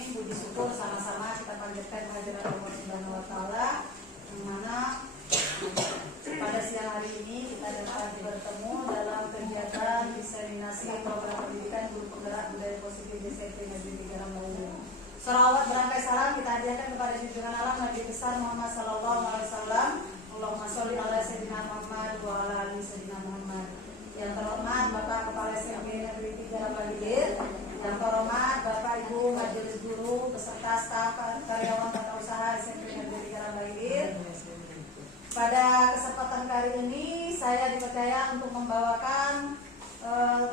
alamin. Puji syukur sama-sama kita panjatkan kehadirat Allah Subhanahu wa taala, yang mana pada siang hari ini kita dapat bertemu dalam kegiatan diseminasi program pendidikan guru penggerak budaya positif SMP Negeri 3 Rambayu. Salawat berangkai salam kita hadiahkan kepada junjungan alam Nabi besar Muhammad sallallahu alaihi wasallam. Allahumma sholli ala sayyidina Muhammad wa ala ali sayyidina Muhammad. Yang terhormat Bapak Kepala SMP Negeri 3 Rambayu, yang terhormat Bapak Ibu Majelis Guru beserta staf karyawan tata usaha SMP Negeri 3 Rambayu. Pada kesempatan kali ini saya dipercaya untuk membawakan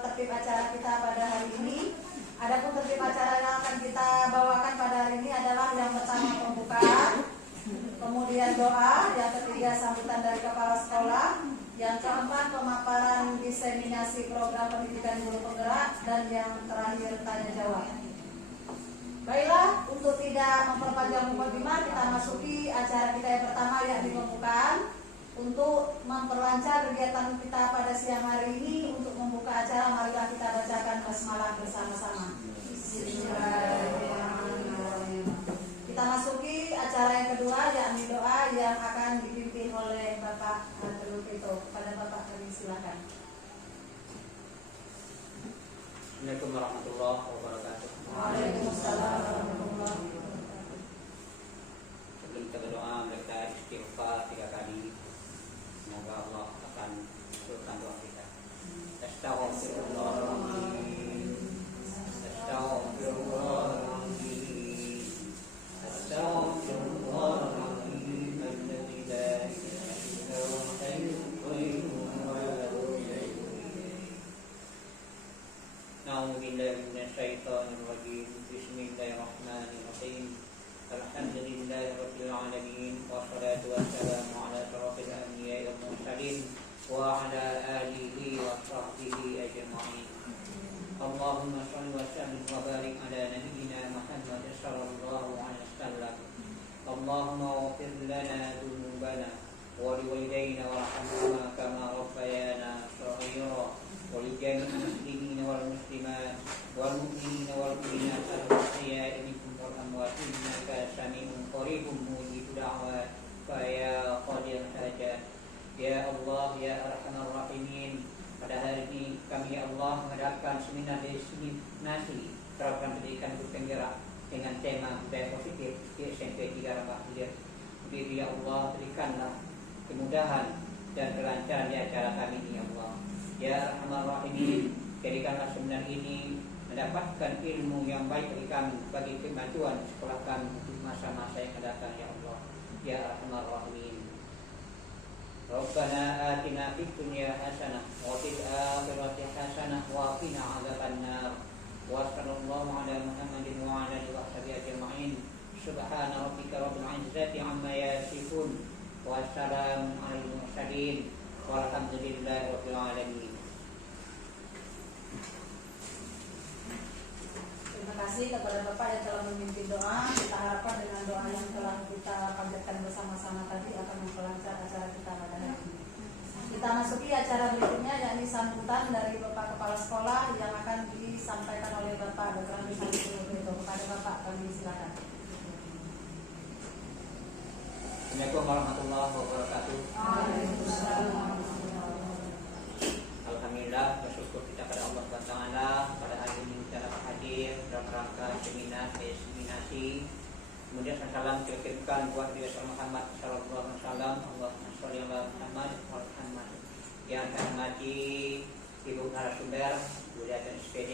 tertib acara kita pada hari ini. Adapun tertib acara yang akan kita bawakan pada hari ini adalah yang pertama pembukaan, kemudian doa, yang ketiga sambutan dari kepala sekolah, yang keempat pemaparan diseminasi program pendidikan guru penggerak, dan yang terakhir tanya jawab. Baiklah, untuk tidak memperpanjang mukadimah, kita masuki acara kita yang pertama, yakni pembukaan. Untuk memperlancar kegiatan kita pada siang hari ini, untuk membuka acara, marilah kita bacakan basmalah bersama-sama. Bismillahirrahmanirrahim. Kita masuki acara yang kedua, yakni doa yang akan dipimpin oleh Bapak Abdul Fito. Kepada Bapak kami silakan. Assalamualaikum warahmatullahi wabarakatuh. Waalaikumsalam warahmatullahi wabarakatuh. Sebelum kita berdoa, mereka istighfar 3 kali. Semoga Allah akan kabulkan doa kita. Astaghfirullahaladzim. Astaghfirullahaladzim. Astaghfirullahaladzim. Alladzi la ilaha illa huwa al-hayyul qayyum wa atubu ilaih. A'udzubillahi minasyaitonir rajim. Bismillahirrahmanirrahim. Alhamdulillahi rabbil alamin, wassalatu wassalamu ala asyrafil anbiya'i wal mursalin wa ala alihi wa sahbihi ajma'in. Allahumma shalli wa sallim wa barik ala nabiyyina Muhammad sallallahu alaihi wasallam. Allahumma ighfir lana dhunubana wa liwalidayna warhamhuma kama rabbayana shaghira wa lijami'il muslimina wal muslimat wal mu'minina wal mu'minat al-ahya'i minhum wal amwat innaka sami'un qaribun mujibud da'wat fa ya qadiyal hajat. Ya Allah, ya arhamar rahimin, pada hari ini kami ya Allah mengadakan seminar diseminasi program pendidikan guru penggerak dengan tema budaya positif di SMP 3 Rambayu. Ya Allah, berikanlah kemudahan dan kelancaran di acara kami ini ya Allah. Ya arhamar rahimin, jadikanlah seminar ini mendapatkan ilmu yang baik bagi kami, bagi kemajuan sekolah kami untuk masa-masa yang akan datang ya Allah. Ya arhamar rahimin. Rabbana atina fid dunya hasanah wa fil akhirati hasanah wa qina adzabannar. Wa sallallahu ala Muhammadin wa ala alihi wa sahbihi ajma'in. Subhana rabbika rabbil izzati amma yasifun wa salamun alal mursalin walhamdulillahi rabbil alamin. Terima kasih kepada Bapak yang telah memimpin doa. Kita harapkan dengan doa yang telah kita panjatkan bersama-sama tadi akan memperlancar acara kita pada hari ini. Kita masuki acara berikutnya, yakni sambutan dari Bapak Kepala Sekolah yang akan disampaikan oleh Bapak Dr. Andi Salih. Kepada Bapak kami silakan. Assalamualaikum warahmatullahi wabarakatuh. Waalaikumsalam. Alhamdulillah, bersyukur kita pada Allah SWT pada hari ini kita dapat hadir dalam rangka seminar diseminasi. Kemudian salam kirimkan buat Nabi Muhammad sallallahu alaihi wasallam. Allahumma sholli ala Muhammad wa Muhammad. Yang saya hormati Ibu narasumber Budaya SPD,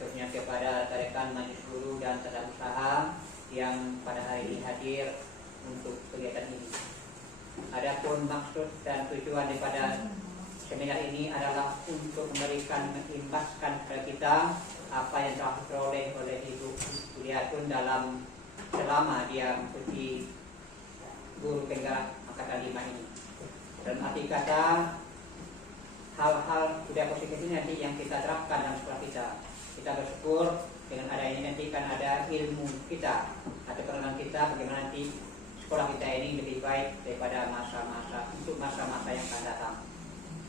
terusnya kepada rekan majelis guru dan tata usaha yang pada hari ini hadir untuk kegiatan ini. Adapun maksud dan tujuan daripada seminar ini adalah untuk memberikan mengimbaskan kepada kita apa yang telah diperoleh oleh Ibu Budiatun dalam selama dia mengikuti guru penggerak angkatan 5 ini. Dan arti kata hal-hal budaya positif ini nanti yang kita terapkan dalam sekolah kita. Kita bersyukur dengan adanya nanti kan ada ilmu kita atau kerenan kita bagaimana nanti sekolah kita ini lebih baik daripada masa-masa yang akan datang.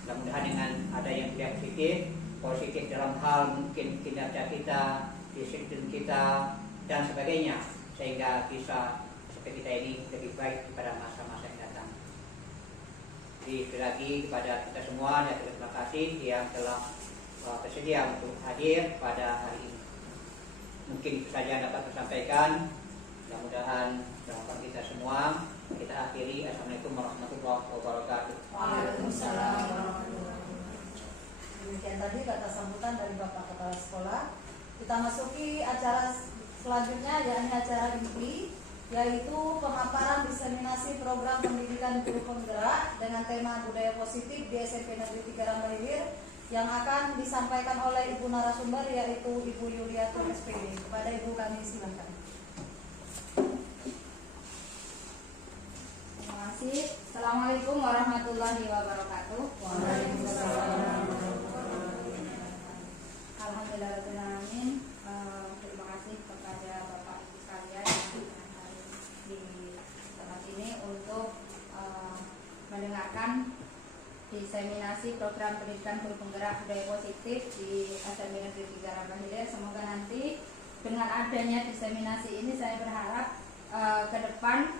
Mudah-mudahan dengan ada yang tidak positif dalam hal mungkin kinerja kita, disiplin kita, dan sebagainya, sehingga bisa seperti kita ini lebih baik pada masa-masa yang datang. Jadi sekali lagi kepada kita semua dan terima kasih yang telah bersedia untuk hadir pada hari ini. Mungkin itu saja yang dapat saya sampaikan. Mudah-mudahan doakan kita semua. Kita akhiri. Assalamualaikum warahmatullahi wabarakatuh. Waalaikumsalam warahmatullahi wabarakatuh. Demikian tadi kata sambutan dari Bapak Kepala Sekolah. Kita masuki acara selanjutnya, yakni acara inti, yaitu pemaparan diseminasi program pendidikan guru penggerak dengan tema budaya positif di SMP Negeri 3 Rambahhilir yang akan disampaikan oleh Ibu narasumber, yaitu Ibu Yuliatul SPD. Kepada Ibu kami silakan. Terima kasih. Assalamualaikum warahmatullahi wabarakatuh. Waalaikumsalam. Alhamdulillahirrahmanirrahim. Terima kasih kepada Bapak Ibu sekalian yang hadir di tempat ini untuk mendengarkan diseminasi program pendidikan guru penggerak budaya positif di SMP Negeri 3 Rambahhilir. Semoga nanti dengan adanya diseminasi ini saya berharap ke depan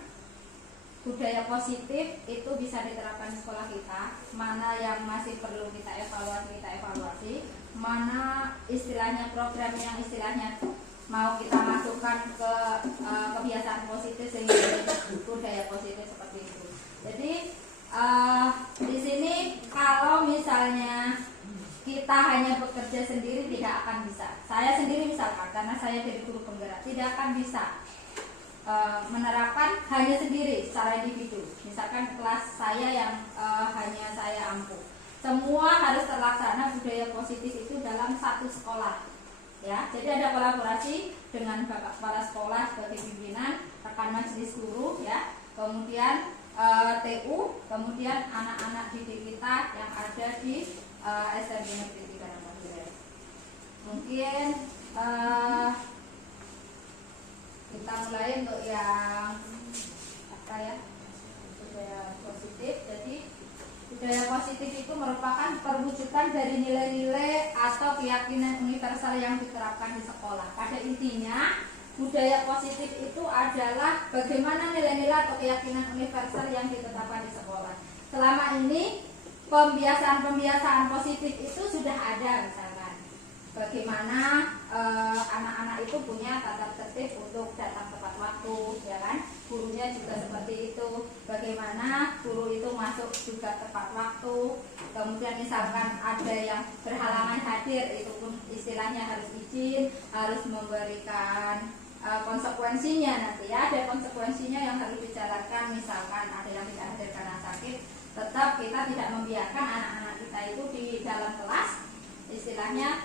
budaya positif itu bisa diterapkan di sekolah kita. Mana yang masih perlu kita evaluasi, mana istilahnya program yang istilahnya mau kita masukkan ke kebiasaan positif sehingga budaya positif seperti itu. Jadi di sini kalau misalnya kita hanya bekerja sendiri tidak akan bisa. Saya sendiri misalkan, karena saya jadi guru penggerak, tidak akan bisa menerapkan hanya sendiri secara individu. Misalkan kelas saya yang hanya saya ampuh, semua harus terlaksana budaya positif itu dalam satu sekolah, ya. Jadi ada kolaborasi dengan Bapak Kepala Sekolah sebagai pimpinan, rekan majelis guru, ya. Kemudian TU, kemudian anak-anak didik kita yang ada di SMP Negeri 3 Rambahhilir. Mungkin kita mulai untuk yang budaya positif. Jadi budaya positif itu merupakan perwujudan dari nilai-nilai atau keyakinan universal yang diterapkan di sekolah. Pada intinya budaya positif itu adalah bagaimana nilai-nilai atau keyakinan universal yang ditetapkan di sekolah. Selama ini pembiasaan-pembiasaan positif itu sudah ada, misalkan bagaimana anak-anak itu punya tata tertib untuk datang tepat waktu, ya kan? Gurunya juga seperti itu. Bagaimana guru itu masuk juga tepat waktu. Kemudian misalkan ada yang berhalangan hadir, itu pun istilahnya harus izin, harus memberikan konsekuensinya nanti, ya. Ada konsekuensinya yang harus dijalankan. Misalkan ada yang tidak hadir karena sakit, tetap kita tidak membiarkan anak-anak kita itu di dalam kelas istilahnya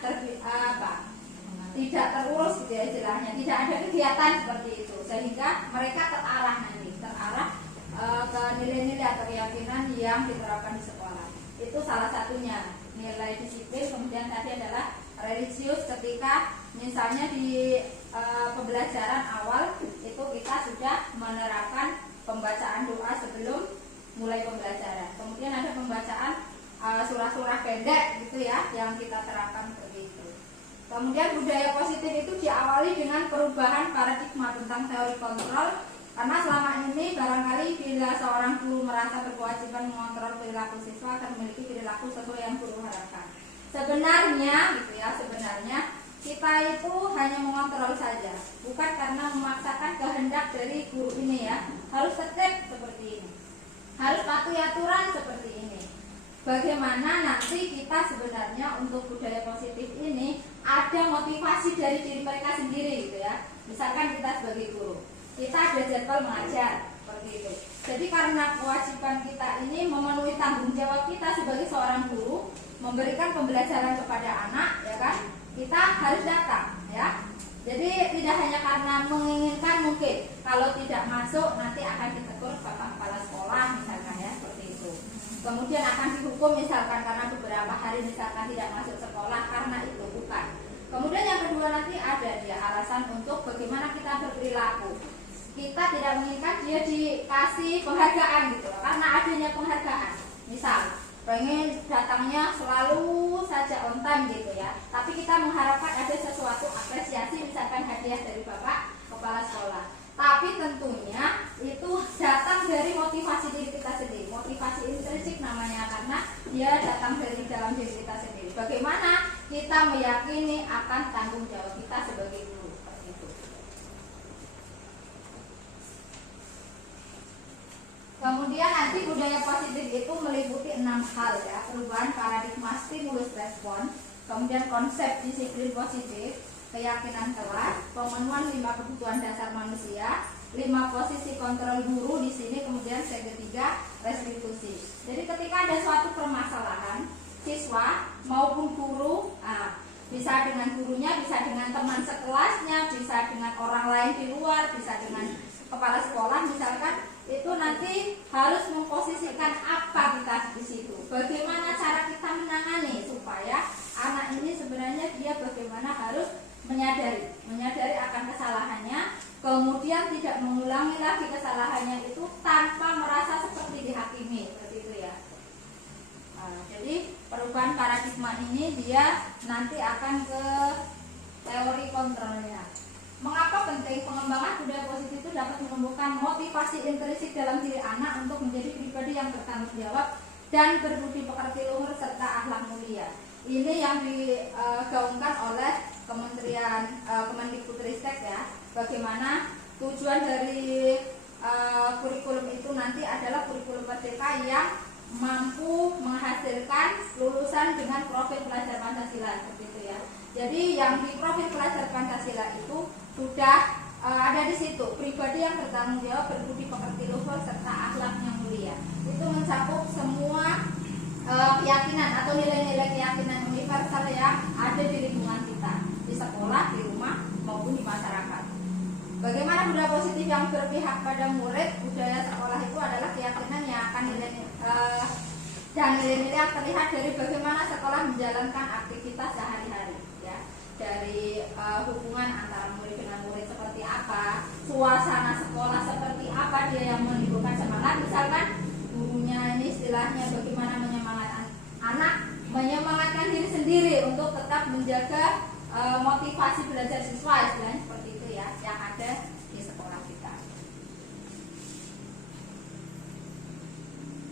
tidak terurus gitu ya, istilahnya tidak ada kegiatan seperti itu, sehingga mereka terarah ke nilai-nilai atau keyakinan yang diterapkan di sekolah. Itu salah satunya nilai disiplin. Kemudian tadi adalah religius, ketika misalnya di pembelajaran awal itu kita sudah menerapkan pembacaan doa sebelum mulai pembelajaran. Kemudian ada pembacaan surah-surah pendek gitu ya, yang kita terapkan seperti itu. Kemudian budaya positif itu diawali dengan perubahan paradigma tentang teori kontrol, karena selama ini barangkali bila seorang guru merasa berkewajiban mengontrol perilaku siswa akan memiliki perilaku sesuai yang guru harapkan. Sebenarnya gitu ya, sebenarnya kita itu hanya mengontrol saja, bukan karena memaksakan kehendak dari guru ini ya, harus tertib seperti ini, harus patuhi aturan seperti ini. Bagaimana nanti kita sebenarnya untuk budaya positif ini ada motivasi dari diri mereka sendiri gitu ya. Misalkan kita sebagai guru, kita ada jadwal mengajar seperti itu. Jadi karena kewajiban kita ini memenuhi tanggung jawab kita sebagai seorang guru, memberikan pembelajaran kepada anak, ya kan? Kita harus datang, ya. Jadi tidak hanya karena menginginkan, mungkin kalau tidak masuk nanti akan ditegur Bapak Kepala Sekolah misalkan ya, seperti itu. Kemudian akan dihukum misalkan karena beberapa hari misalkan tidak masuk sekolah karena itu, bukan. Kemudian yang kedua nanti ada dia alasan untuk bagaimana kita berperilaku. Kita tidak menginginkan dia dikasih penghargaan gitu loh, karena adanya penghargaan. Misal pengen datangnya selalu saja on time gitu ya, tapi kita mengharapkan ada sesuatu apresiasi, misalkan hadiah dari bapak kepala sekolah. Tapi tentunya itu datang dari motivasi diri kita sendiri, motivasi intrinsik namanya, karena dia datang dari dalam diri kita sendiri. Bagaimana kita meyakini akan tanggung jawab kita sebagai guru, seperti itu. Kemudian nanti budaya positif itu meliputi 6 hal ya: perubahan paradigma stimulus respon, kemudian konsep disiplin positif, keyakinan kelas, pemenuhan 5 kebutuhan dasar manusia, 5 posisi kontrol guru di sini, kemudian yang ketiga restitusi. Jadi ketika ada suatu permasalahan, siswa maupun guru, bisa dengan gurunya, bisa dengan teman sekelasnya, bisa dengan orang lain di luar, bisa dengan kepala sekolah misalkan, itu nanti harus memposisikan apa kita di situ. Bagaimana cara kita menangani supaya anak ini sebenarnya dia bagaimana harus menyadari akan kesalahannya, kemudian tidak mengulangi lagi kesalahannya itu tanpa merasa seperti dihakimi, seperti itu ya. Jadi perubahan paradigma ini dia nanti akan ke teori kontrolnya. Mengapa penting? Pengembangan budaya positif itu dapat menumbuhkan motivasi intrinsik dalam diri anak untuk menjadi pribadi yang bertanggung jawab dan berbudi pekerti luhur serta akhlak mulia. Ini yang digaungkan oleh Kementerian Kemendikbudristek ya. Bagaimana tujuan dari kurikulum itu nanti adalah kurikulum merdeka yang mampu menghasilkan lulusan dengan profil pelajar Pancasila, seperti itu ya. Jadi yang di profil pelajar Pancasila itu sudah ada di situ pribadi yang bertanggung jawab, berbudi pekerti luhur serta akhlak yang mulia. Itu mencakup semua keyakinan atau nilai-nilai keyakinan universal yang ada di lingkungan kita, di sekolah, di rumah maupun di masyarakat. Bagaimana budaya positif yang berpihak pada murid? Budaya sekolah itu adalah keyakinan yang akan dan nilai-nilai yang terlihat dari bagaimana sekolah menjalankan aktivitas sehari-hari ya. Dari hubungan antara murid dengan murid seperti apa, suasana sekolah seperti apa, dia yang menimbulkan semangat. Misalkan gurunya ini istilahnya bagaimana menyemangatkan diri sendiri untuk tetap menjaga motivasi belajar siswa, istilahnya seperti itu ya, yang ada di sekolah kita.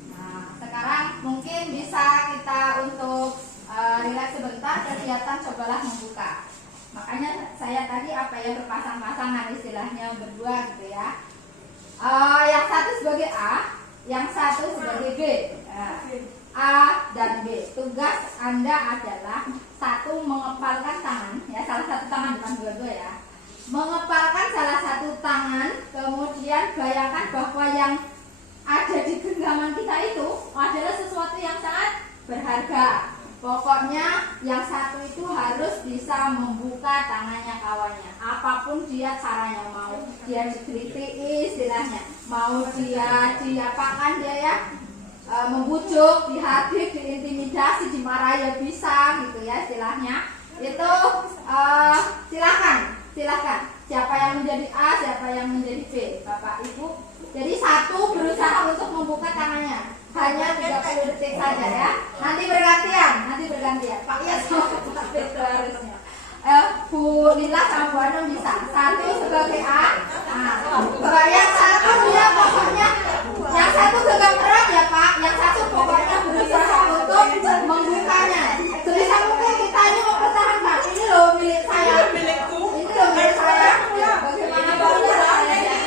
Nah, sekarang mungkin bisa kita untuk relax sebentar, kegiatan cobalah membuka. Makanya saya tadi apa ya, berpasang-pasangan istilahnya, berdua gitu ya. Yang satu sebagai A, yang satu sebagai B. A dan B. Tugas Anda adalah satu, mengepalkan tangan ya, salah satu tangan, bukan dua-dua ya. Mengepalkan salah satu tangan, kemudian bayangkan bahwa yang ada di genggaman kita itu adalah sesuatu yang sangat berharga. Pokoknya yang satu itu harus bisa membuka tangannya kawannya, apapun dia caranya, mau dia digeliti istilahnya, mau dia diapakan dia ya, membujuk, dihadik, diintimidasi, dimarahi ya bisa gitu ya istilahnya. Itu silakan siapa yang menjadi A, siapa yang menjadi B, Bapak Ibu. Jadi satu berusaha untuk membuka tangannya, hanya 30 detik saja ya. Nanti bergantian Pak Iya sama Pak Beto harusnya. Bu Lila sama Bu Anum bisa. Satu sebagai A. Nah, yang satu dia pokoknya, yang satu genggam erat ya Pak, yang satu pokoknya berusaha untuk membukanya. Sebisa mungkin kita ini mempertahankan. Ini loh milik saya. Ini loh milik saya. Bagaimana caranya saya jaga?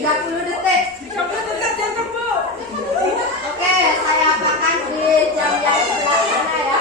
30 detik. Oke, saya apakan di jam yang sebelah sana ya.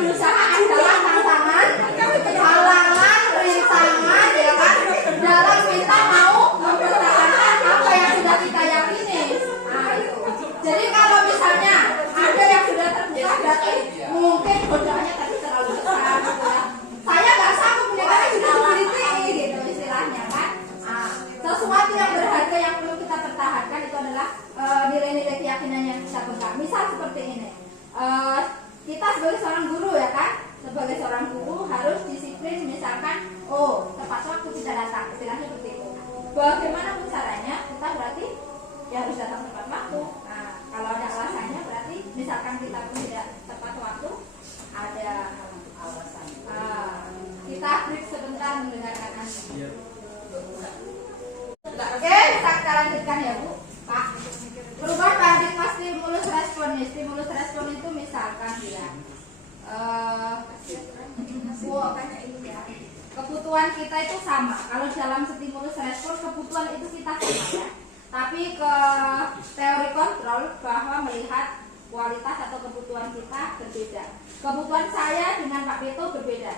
berusaha adalah tantangan, halangan, rintangan, ya kan? Dalam kita mau mempertahankan apa yang sudah kita yakini. Nah itu. Jadi kalau misalnya ada yang sudah terbuka, berarti mungkin godaannya tadi terlalu besar, gitu ya. Saya nggak sanggup punya karena sudah dibeli gitu istilahnya kan. Nah, sesuatu yang berharga yang perlu kita pertahankan itu adalah nilai-nilai keyakinan yang kita pegang. Misal seperti ini, kita sebagai seorang guru ya kan, sebagai seorang guru harus disiplin. Misalkan, oh tepat waktu tidak datang, istilahnya seperti itu. Bagaimana pun caranya, kita berarti ya harus datang tepat waktu. Nah, kalau ada alasannya berarti, misalkan kita pun tidak tepat waktu, ada alasan. Kita break sebentar mendengarkan Anda. Oke, bisa kita lanjutkan ya Bu, Pak. Perubahan paradigma stimulus respon. Stimulus respon itu misalkan ya, kebutuhan kita itu sama. Kalau dalam stimulus respon kebutuhan itu kita sama ya. Tapi ke teori kontrol bahwa melihat kualitas atau kebutuhan kita berbeda. Kebutuhan saya dengan Pak Beto berbeda,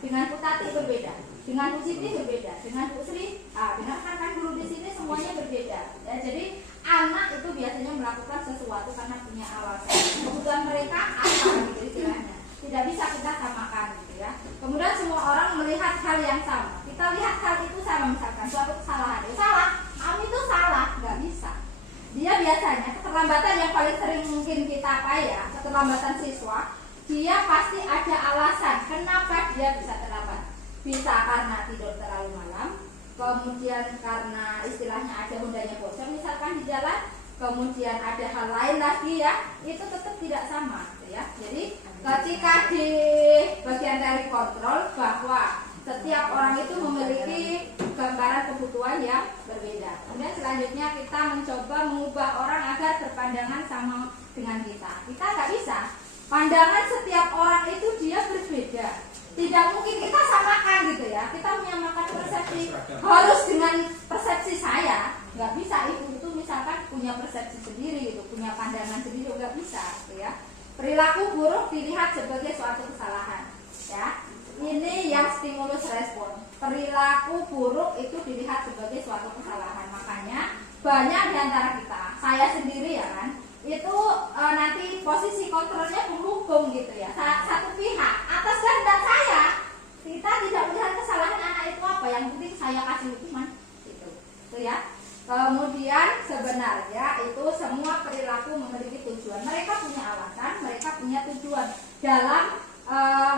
dengan Bu Tati berbeda, dengan Bu Siti berbeda, dengan Bu Sri, dengan rekan guru di sini semuanya berbeda. Ya, jadi anak itu biasanya melakukan sesuatu karena punya alasan. Kebutuhan mereka apa gitu istilahnya. Tidak bisa kita samakan gitu ya. Kemudian semua orang melihat hal yang sama. Kita lihat hal itu sama, misalkan suatu kesalahan. Salah, kamu itu salah, nggak bisa. Dia biasanya keterlambatan yang paling sering mungkin kita ya, keterlambatan siswa. Dia pasti ada alasan kenapa dia bisa terlambat. Bisa karena tidur terlalu malam, kemudian karena istilahnya ada Hondanya bocor misalkan di jalan, kemudian ada hal lain lagi ya, itu tetap tidak sama gitu ya. Jadi ketika di bagian teori kontrol bahwa setiap orang itu memiliki gambaran kebutuhan yang berbeda. Kemudian selanjutnya kita mencoba mengubah orang agar berpandangan sama dengan kita. Kita nggak bisa. Pandangan setiap orang itu dia berbeda. Tidak mungkin kita samakan gitu ya. Kita menyamakan persepsi harus dengan persepsi saya, nggak bisa. Itu misalkan punya persepsi sendiri gitu, punya pandangan sendiri, nggak bisa gitu ya. Perilaku buruk dilihat sebagai suatu kesalahan ya. Ini yang stimulus respon. Perilaku buruk itu dilihat sebagai suatu kesalahan. Makanya banyak di antara kita, saya sendiri ya kan, itu nanti posisi kontrolnya penghubung gitu ya, satu pihak atas kehendak saya. Kita tidak melihat kesalahan anak itu apa, yang penting saya kasih hukuman gitu ya. Kemudian sebenarnya itu semua perilaku memiliki tujuan. Mereka punya alasan, mereka punya tujuan dalam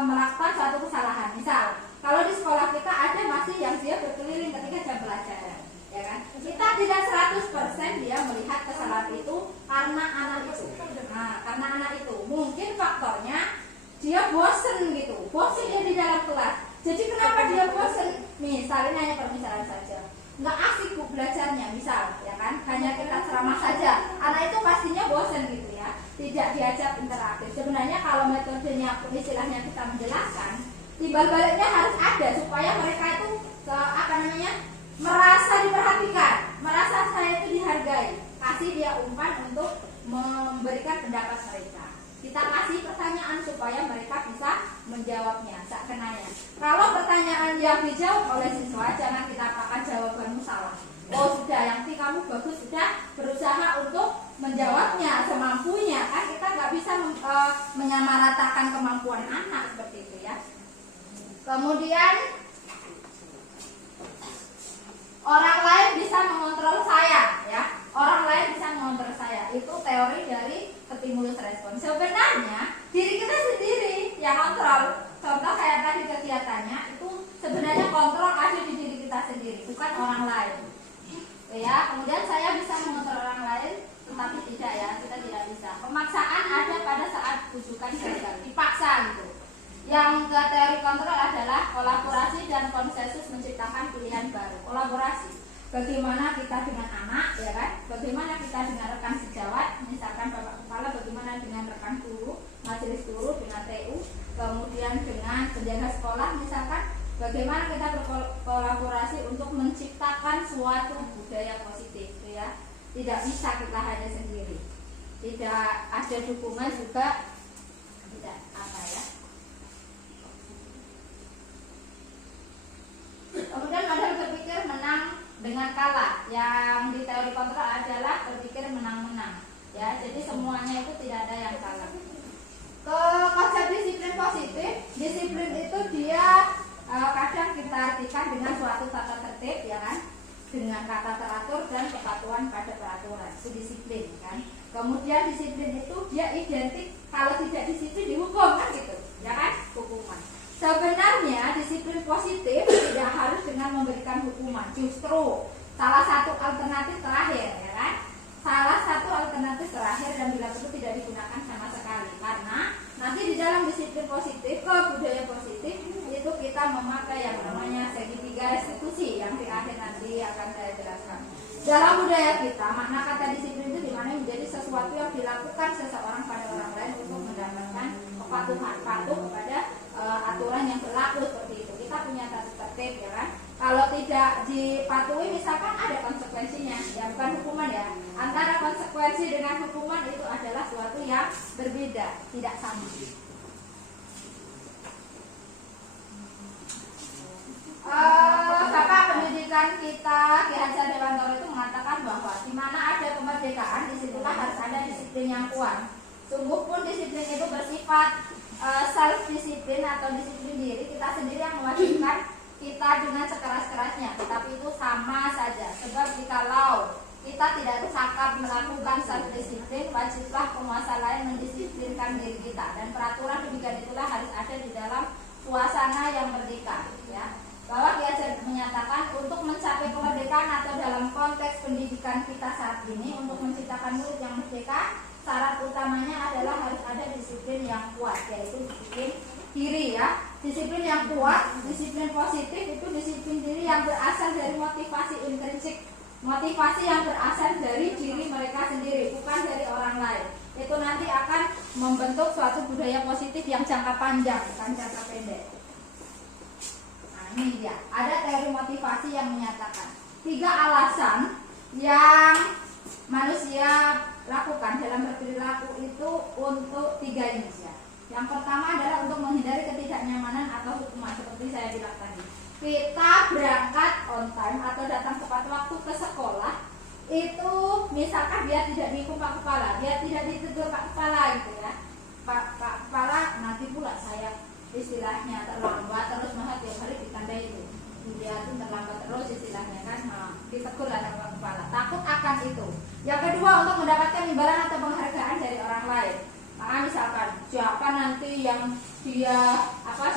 melakukan suatu kesalahan. Misal kalau di sekolah kita ada masih yang dia berkeliling ketika jam pelajaran ya kan, kita tidak 100% dia melihat kesalahan itu karena anak itu. Nah, karena anak itu mungkin faktornya dia bosen gitu, bosen dia di dalam kelas. Jadi kenapa dia bosen? Misalnya hanya permisalan saja, nggak asik Bu belajarnya misal ya kan, hanya kita ceramah saja, anak itu pastinya bosen gitu ya, tidak diajak interaktif. Sebenarnya kalau metodenya istilahnya kita menjelaskan, timbal baliknya harus ada supaya mereka itu merasa diperhatikan, merasa saya itu dihargai. Kasih dia umpan untuk memberikan pendapat mereka. Kita kasih pertanyaan supaya mereka bisa menjawabnya, sak kenanya. Kalau pertanyaan yang dijawab oleh siswa, jangan kita katakan jawabanmu salah. Oh sudah, yang penting kamu bagus, sudah berusaha untuk menjawabnya semampunya. Kan kita nggak bisa menyamaratakan kemampuan anak seperti itu ya. Kemudian orang lain bisa mengontrol saya ya. Orang lain bisa mengontrol saya. Itu teori dari stimulus respon. Sebenarnya diri kita sendiri yang kontrol. Contoh kayak tadi kegiatannya itu sebenarnya kontrol ada di diri kita sendiri, bukan orang lain. Ya, kemudian saya bisa mengontrol orang lain, tetapi tidak ya, kita tidak bisa. Pemaksaan ada pada saat tujukan gagal, dipaksa gitu. Yang ke teori kontrol adalah kolaborasi dan konsensus menciptakan pilihan baru. Kolaborasi, bagaimana kita dengan anak, ya kan? Bagaimana kita dengan rekan sejawat, misalkan Bapak Kepala, bagaimana dengan rekan guru, majelis guru, dengan TU, kemudian dengan penjaga sekolah, misalkan, bagaimana kita berkolaborasi untuk menciptakan suatu budaya positif, ya? Tidak bisa kita hanya sendiri, tidak ada dukungan juga, tidak apa ya? dengan kalah. Yang di teori kontrol adalah berpikir menang-menang. Ya, jadi semuanya itu tidak ada yang kalah. Ke konsep disiplin positif, disiplin itu dia kadang kita artikan dengan suatu tata tertib, ya kan, dengan kata teratur dan kepatuhan pada peraturan, itu disiplin, kan. Kemudian disiplin itu dia identik kalau tidak disiplin dihukum, kan gitu, ya kan, hukuman. Sebenarnya disiplin positif tidak harus dengan memberikan hukuman, justru salah satu alternatif terakhir, ya kan, salah satu alternatif terakhir dan bila perlu tidak digunakan sama sekali, karena nanti di dalam disiplin positif ke budaya positif itu kita memakai yang namanya segitiga restitusi yang di akhir nanti akan saya jelaskan. Dalam budaya kita makna kata disiplin itu dimana menjadi sesuatu yang dilakukan seseorang pada orang lain untuk mendapatkan kepatuhan, patuh kepada aturan yang berlaku seperti itu. Kita punya tata tertib, ya kan. Kalau tidak dipatuhi misalkan ada konsekuensinya, ya bukan hukuman ya. Antara konsekuensi dengan hukuman itu adalah suatu yang berbeda, tidak sama. Bapak pendidikan kita Ki Hajar Dewantoro itu mengatakan bahwa di mana ada kemerdekaan disitulah harus ada disiplin yang kuat. Sungguh pun disiplin itu bersifat self disiplin atau disiplin diri kita sendiri yang mewajibkan kita dengan sekeras-kerasnya, tetapi itu sama saja. Sebab jikalau kita tidak cakap melakukan self disiplin, wajiblah penguasa lain mendisiplinkan diri kita, dan peraturan demikian itulah harus ada di dalam suasana yang merdeka, ya. Bahwa Ki Hajar menyatakan untuk mencapai kemerdekaan atau dalam konteks pendidikan kita saat ini untuk menciptakan murid yang merdeka, syarat utamanya adalah harus ada disiplin yang kuat, yaitu disiplin diri, ya. Disiplin yang kuat, disiplin positif itu disiplin diri yang berasal dari motivasi intrinsik, motivasi yang berasal dari diri mereka sendiri, bukan dari orang lain. Itu nanti akan membentuk suatu budaya positif yang jangka panjang, bukan jangka pendek. Ini dia, ada teori motivasi yang menyatakan 3 alasan yang manusia lakukan dalam berperilaku itu untuk 3 ini ya. Yang pertama adalah untuk menghindari ketidaknyamanan atau hukuman, seperti saya bilang tadi. Kita berangkat on time atau datang tepat waktu ke sekolah itu misalkan dia tidak dihukum Pak Kepala, dia tidak ditegur Pak Kepala gitu ya. Pak Kepala nanti pula saya istilahnya terlambat terus mah tiap hari ditandai itu, dia tuh terlambat terus istilahnya kan, ditegur lah Pak Kepala, takut akan itu. Yang kedua untuk mendapatkan imbalan atau penghargaan dari orang lain. Maka misalkan siapa nanti yang dia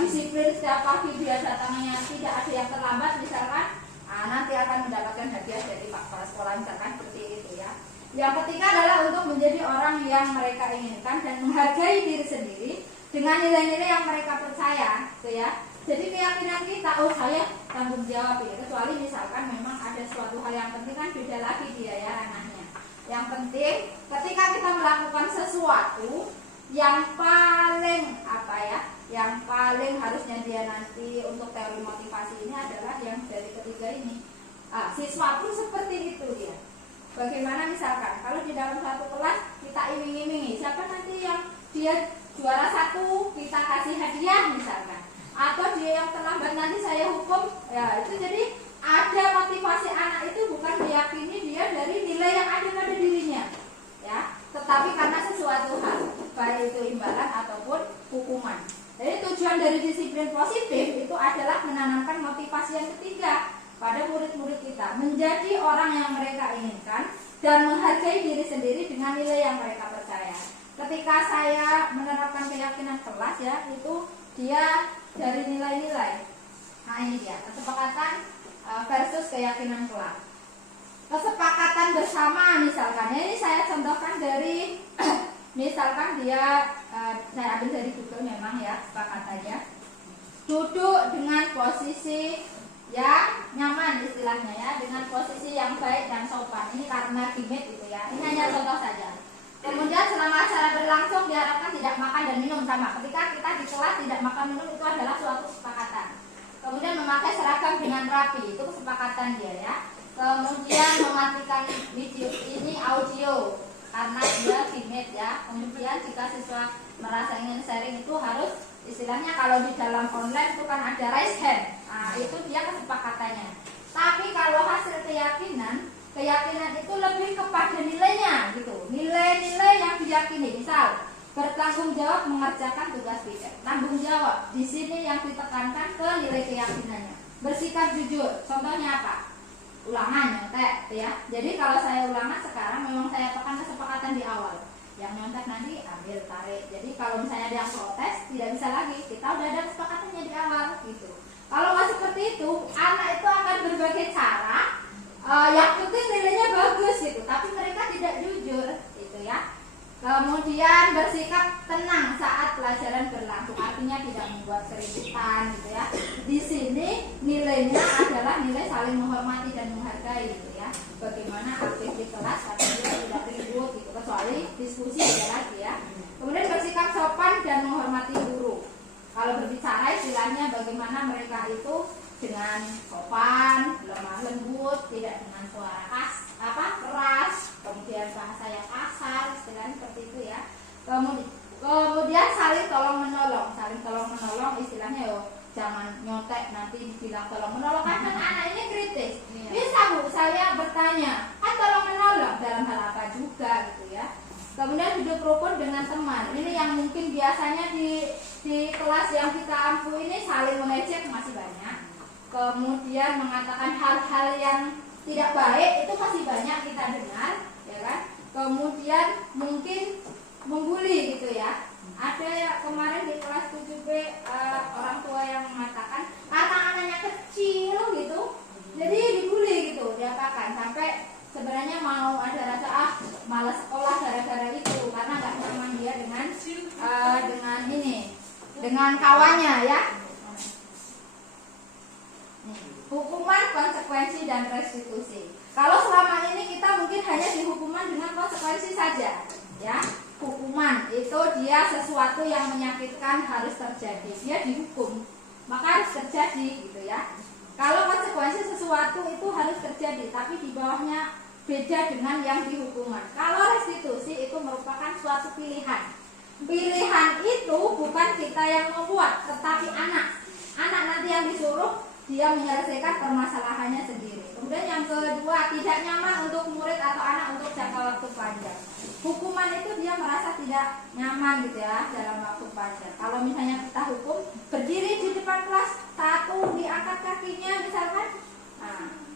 disiplin setiap pagi dia datangnya tidak ada yang terlambat misalkan, nanti akan mendapatkan hadiah dari Pak Kepala Sekolah misalkan seperti itu ya. Yang ketiga adalah untuk menjadi orang yang mereka inginkan dan menghargai diri sendiri dengan nilai-nilai yang mereka percaya, gitu ya. Jadi keyakinan kita, oh saya tanggung jawab ya. Kecuali misalkan memang ada suatu hal yang penting, kan beda lagi dia ya ranahnya. Yang penting ketika kita melakukan sesuatu yang paling yang paling harusnya dia nanti untuk teori motivasi ini adalah yang dari ketiga ini. Siswa pun seperti itu ya. Bagaimana misalkan kalau di dalam satu kelas kita iming-imingi siapa nanti yang dia juara 1 kita kasih hadiah misalkan, atau dia yang terlambat nanti saya hukum, ya itu jadi ada motivasi anak itu bukan diyakini dia dari nilai yang ada pada dirinya, ya, tetapi karena sesuatu hal, baik itu imbalan ataupun hukuman. Jadi tujuan dari disiplin positif itu adalah menanamkan motivasi yang ketiga pada murid-murid kita, menjadi orang yang mereka inginkan dan menghargai diri sendiri dengan nilai yang mereka percaya. Ketika saya menerapkan keyakinan kelas ya, itu dia dari nilai-nilai. Nah ini dia, kesepakatan versus keyakinan kelas. Kesepakatan bersama misalkan, ini saya contohkan dari misalkan dia saya ambil dari Google memang ya, kesepakatannya duduk dengan posisi yang nyaman istilahnya ya, dengan posisi yang baik dan sopan. Ini karena gimmick gitu ya, ini hanya contoh saja. Kemudian selama acara berlangsung diharapkan tidak makan dan minum, sama. Ketika kita di kelas tidak makan minum itu adalah suatu kesepakatan. Kemudian memakai seragam dengan rapi, itu kesepakatan dia ya. Kemudian mematikan video ini audio karena dia gimmick ya. Kemudian jika siswa merasa ingin sharing itu harus istilahnya kalau di dalam online itu kan ada raise hand. Nah, itu dia kesepakatannya. Tapi kalau hasil keyakinan itu lebih kepada nilainya gitu. Nilai-nilai yang diyakini. Misal bertanggung jawab mengerjakan tugas pijat. Tanggung jawab di sini yang ditekankan ke nilai keyakinannya. Bersikap jujur. Contohnya apa? Ulangan nyontek ya. Jadi kalau saya ulangan sekarang memang saya tekan kesepakatan di awal. Yang nyontek nanti ambil tarik. Jadi kalau misalnya dia protes tidak bisa lagi. Kita udah ada kesepakatannya di awal gitu. Kalau nggak seperti itu, anak itu akan berbagai cara. Yang penting nilainya bagus gitu. Tapi mereka tidak jujur gitu ya. Kemudian bersikap tenang saat pelajaran berlangsung, artinya tidak membuat keributan gitu ya. Di sini nilainya adalah nilai saling menghormati dan menghargai gitu ya. Bagaimana aktif di kelas tapi dia tidak ribut gitu, kecuali diskusi ada lagi ya. Kemudian bersikap sopan dan menghormati guru. Kalau berbicara istilahnya bagaimana mereka itu dengan sopan, lemah lembut, tidak dengan suara keras, kemudian bahasa yang kasar, istilahnya seperti itu ya. Kemudian saling tolong menolong istilahnya jangan nyontek nanti dibilang tolong menolong kan anak ini kritis. Bisa Bu, saya bertanya, tolong menolong dalam hal apa juga gitu ya. Kemudian hidup rukun dengan teman. Ini yang mungkin biasanya di kelas yang kita ampu ini saling mengejek masih banyak. Kemudian mengatakan hal-hal yang tidak baik itu masih banyak kita dengar, ya kan? Kemudian mungkin membuli gitu ya. Ada ya kemarin di kelas 7B orang tua yang mengatakan karena anaknya kecil gitu, jadi dibully gitu, diapakan sampai sebenarnya mau ada rasa malas sekolah gara-gara itu karena nggak nyaman dia dengan kawannya ya. Hukuman, konsekuensi, dan restitusi. Kalau selama ini kita mungkin hanya dihukuman dengan konsekuensi saja, ya. Hukuman itu dia sesuatu yang menyakitkan harus terjadi, dia dihukum, maka harus terjadi, gitu ya. Kalau konsekuensi sesuatu itu harus terjadi, tapi di bawahnya beda dengan yang dihukuman. Kalau restitusi itu merupakan suatu pilihan. Pilihan itu bukan kita yang membuat, tetapi anak. Anak nanti yang disuruh dia menyelesaikan permasalahannya sendiri. Kemudian yang kedua, tidak nyaman untuk murid atau anak untuk jangka waktu panjang. Hukuman itu dia merasa tidak nyaman gitu ya dalam waktu panjang. Kalau misalnya kita hukum berdiri di depan kelas, satu diangkat kakinya misalkan,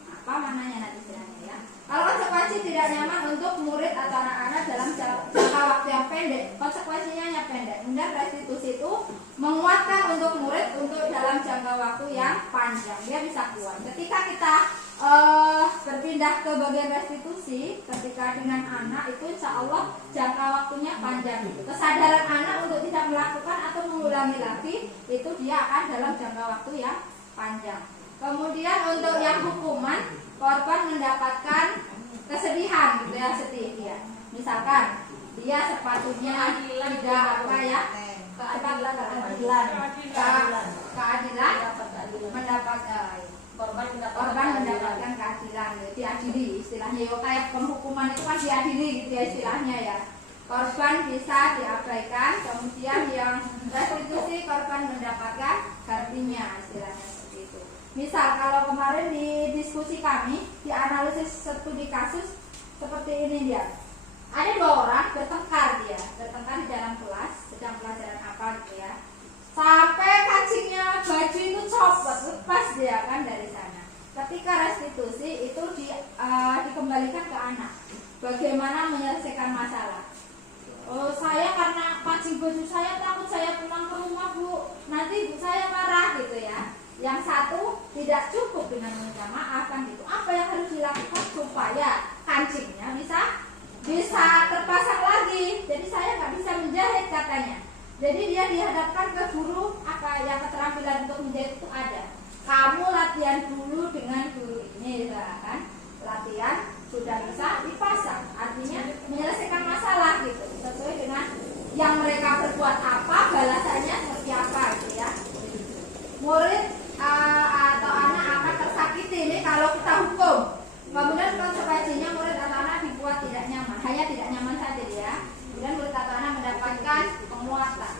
apa mananya nanti istilahnya ya. Kalau konsekuensi tidak nyaman untuk murid atau anak-anak dalam jangka waktu yang pendek, konsekuensinya hanya pendek. Kemudian restitusi itu menguatkan untuk murid untuk dalam jangka waktu yang panjang, dia bisa kuat. Ketika kita berpindah ke bagian restitusi, ketika dengan anak itu insya Allah jangka waktunya panjang. Kesadaran anak untuk tidak melakukan atau mengulangi lagi itu dia akan dalam jangka waktu yang panjang. Kemudian untuk yang hukuman, korban mendapatkan kesedihan gitu ya, sedih dia. Misalkan dia sepatunya tidak apa ya, keadilan mendapat korban mendapatkan keadilan, diadili istilahnya. Kayak penghukuman itu kan diadili gitu ya istilahnya ya. Korban bisa diabaikan, kemudian yang restitusi korban mendapatkan gantinya istilahnya seperti itu. Misal kalau kemarin di diskusi kami di analisis studi kasus seperti ini dia. Ada 2 orang bertengkar di dalam kelas sedang pelajaran apa gitu ya. Sampai kancingnya baju itu copot, lepas dia kan dari sana. Ketika restitusi itu dikembalikan ke anak. Bagaimana menyelesaikan masalah? Saya karena kancing baju saya takut saya pulang ke rumah Bu, nanti ibu saya marah gitu ya. Yang satu tidak cukup dengan meminta maaf kan gitu. Apa yang harus dilakukan supaya kancingnya bisa terpasang lagi? Jadi saya nggak bisa menjahit katanya. Jadi dia dihadapkan ke guru apa yang keterampilan untuk menjahit itu ada. Kamu latihan dulu dengan guru ini, kan? Latihan sudah bisa dipasang. Artinya menyelesaikan masalah gitu. Sesuai dengan yang mereka berbuat apa, balasannya seperti apa gitu ya. Murid atau anak akan tersakiti ini kalau kita hukum. Kemudian konsekuensinya murid atau anak dibuat tidak nyaman, hanya tidak nyaman saja dia. Kemudian murid atau anak mendapatkan penguatan,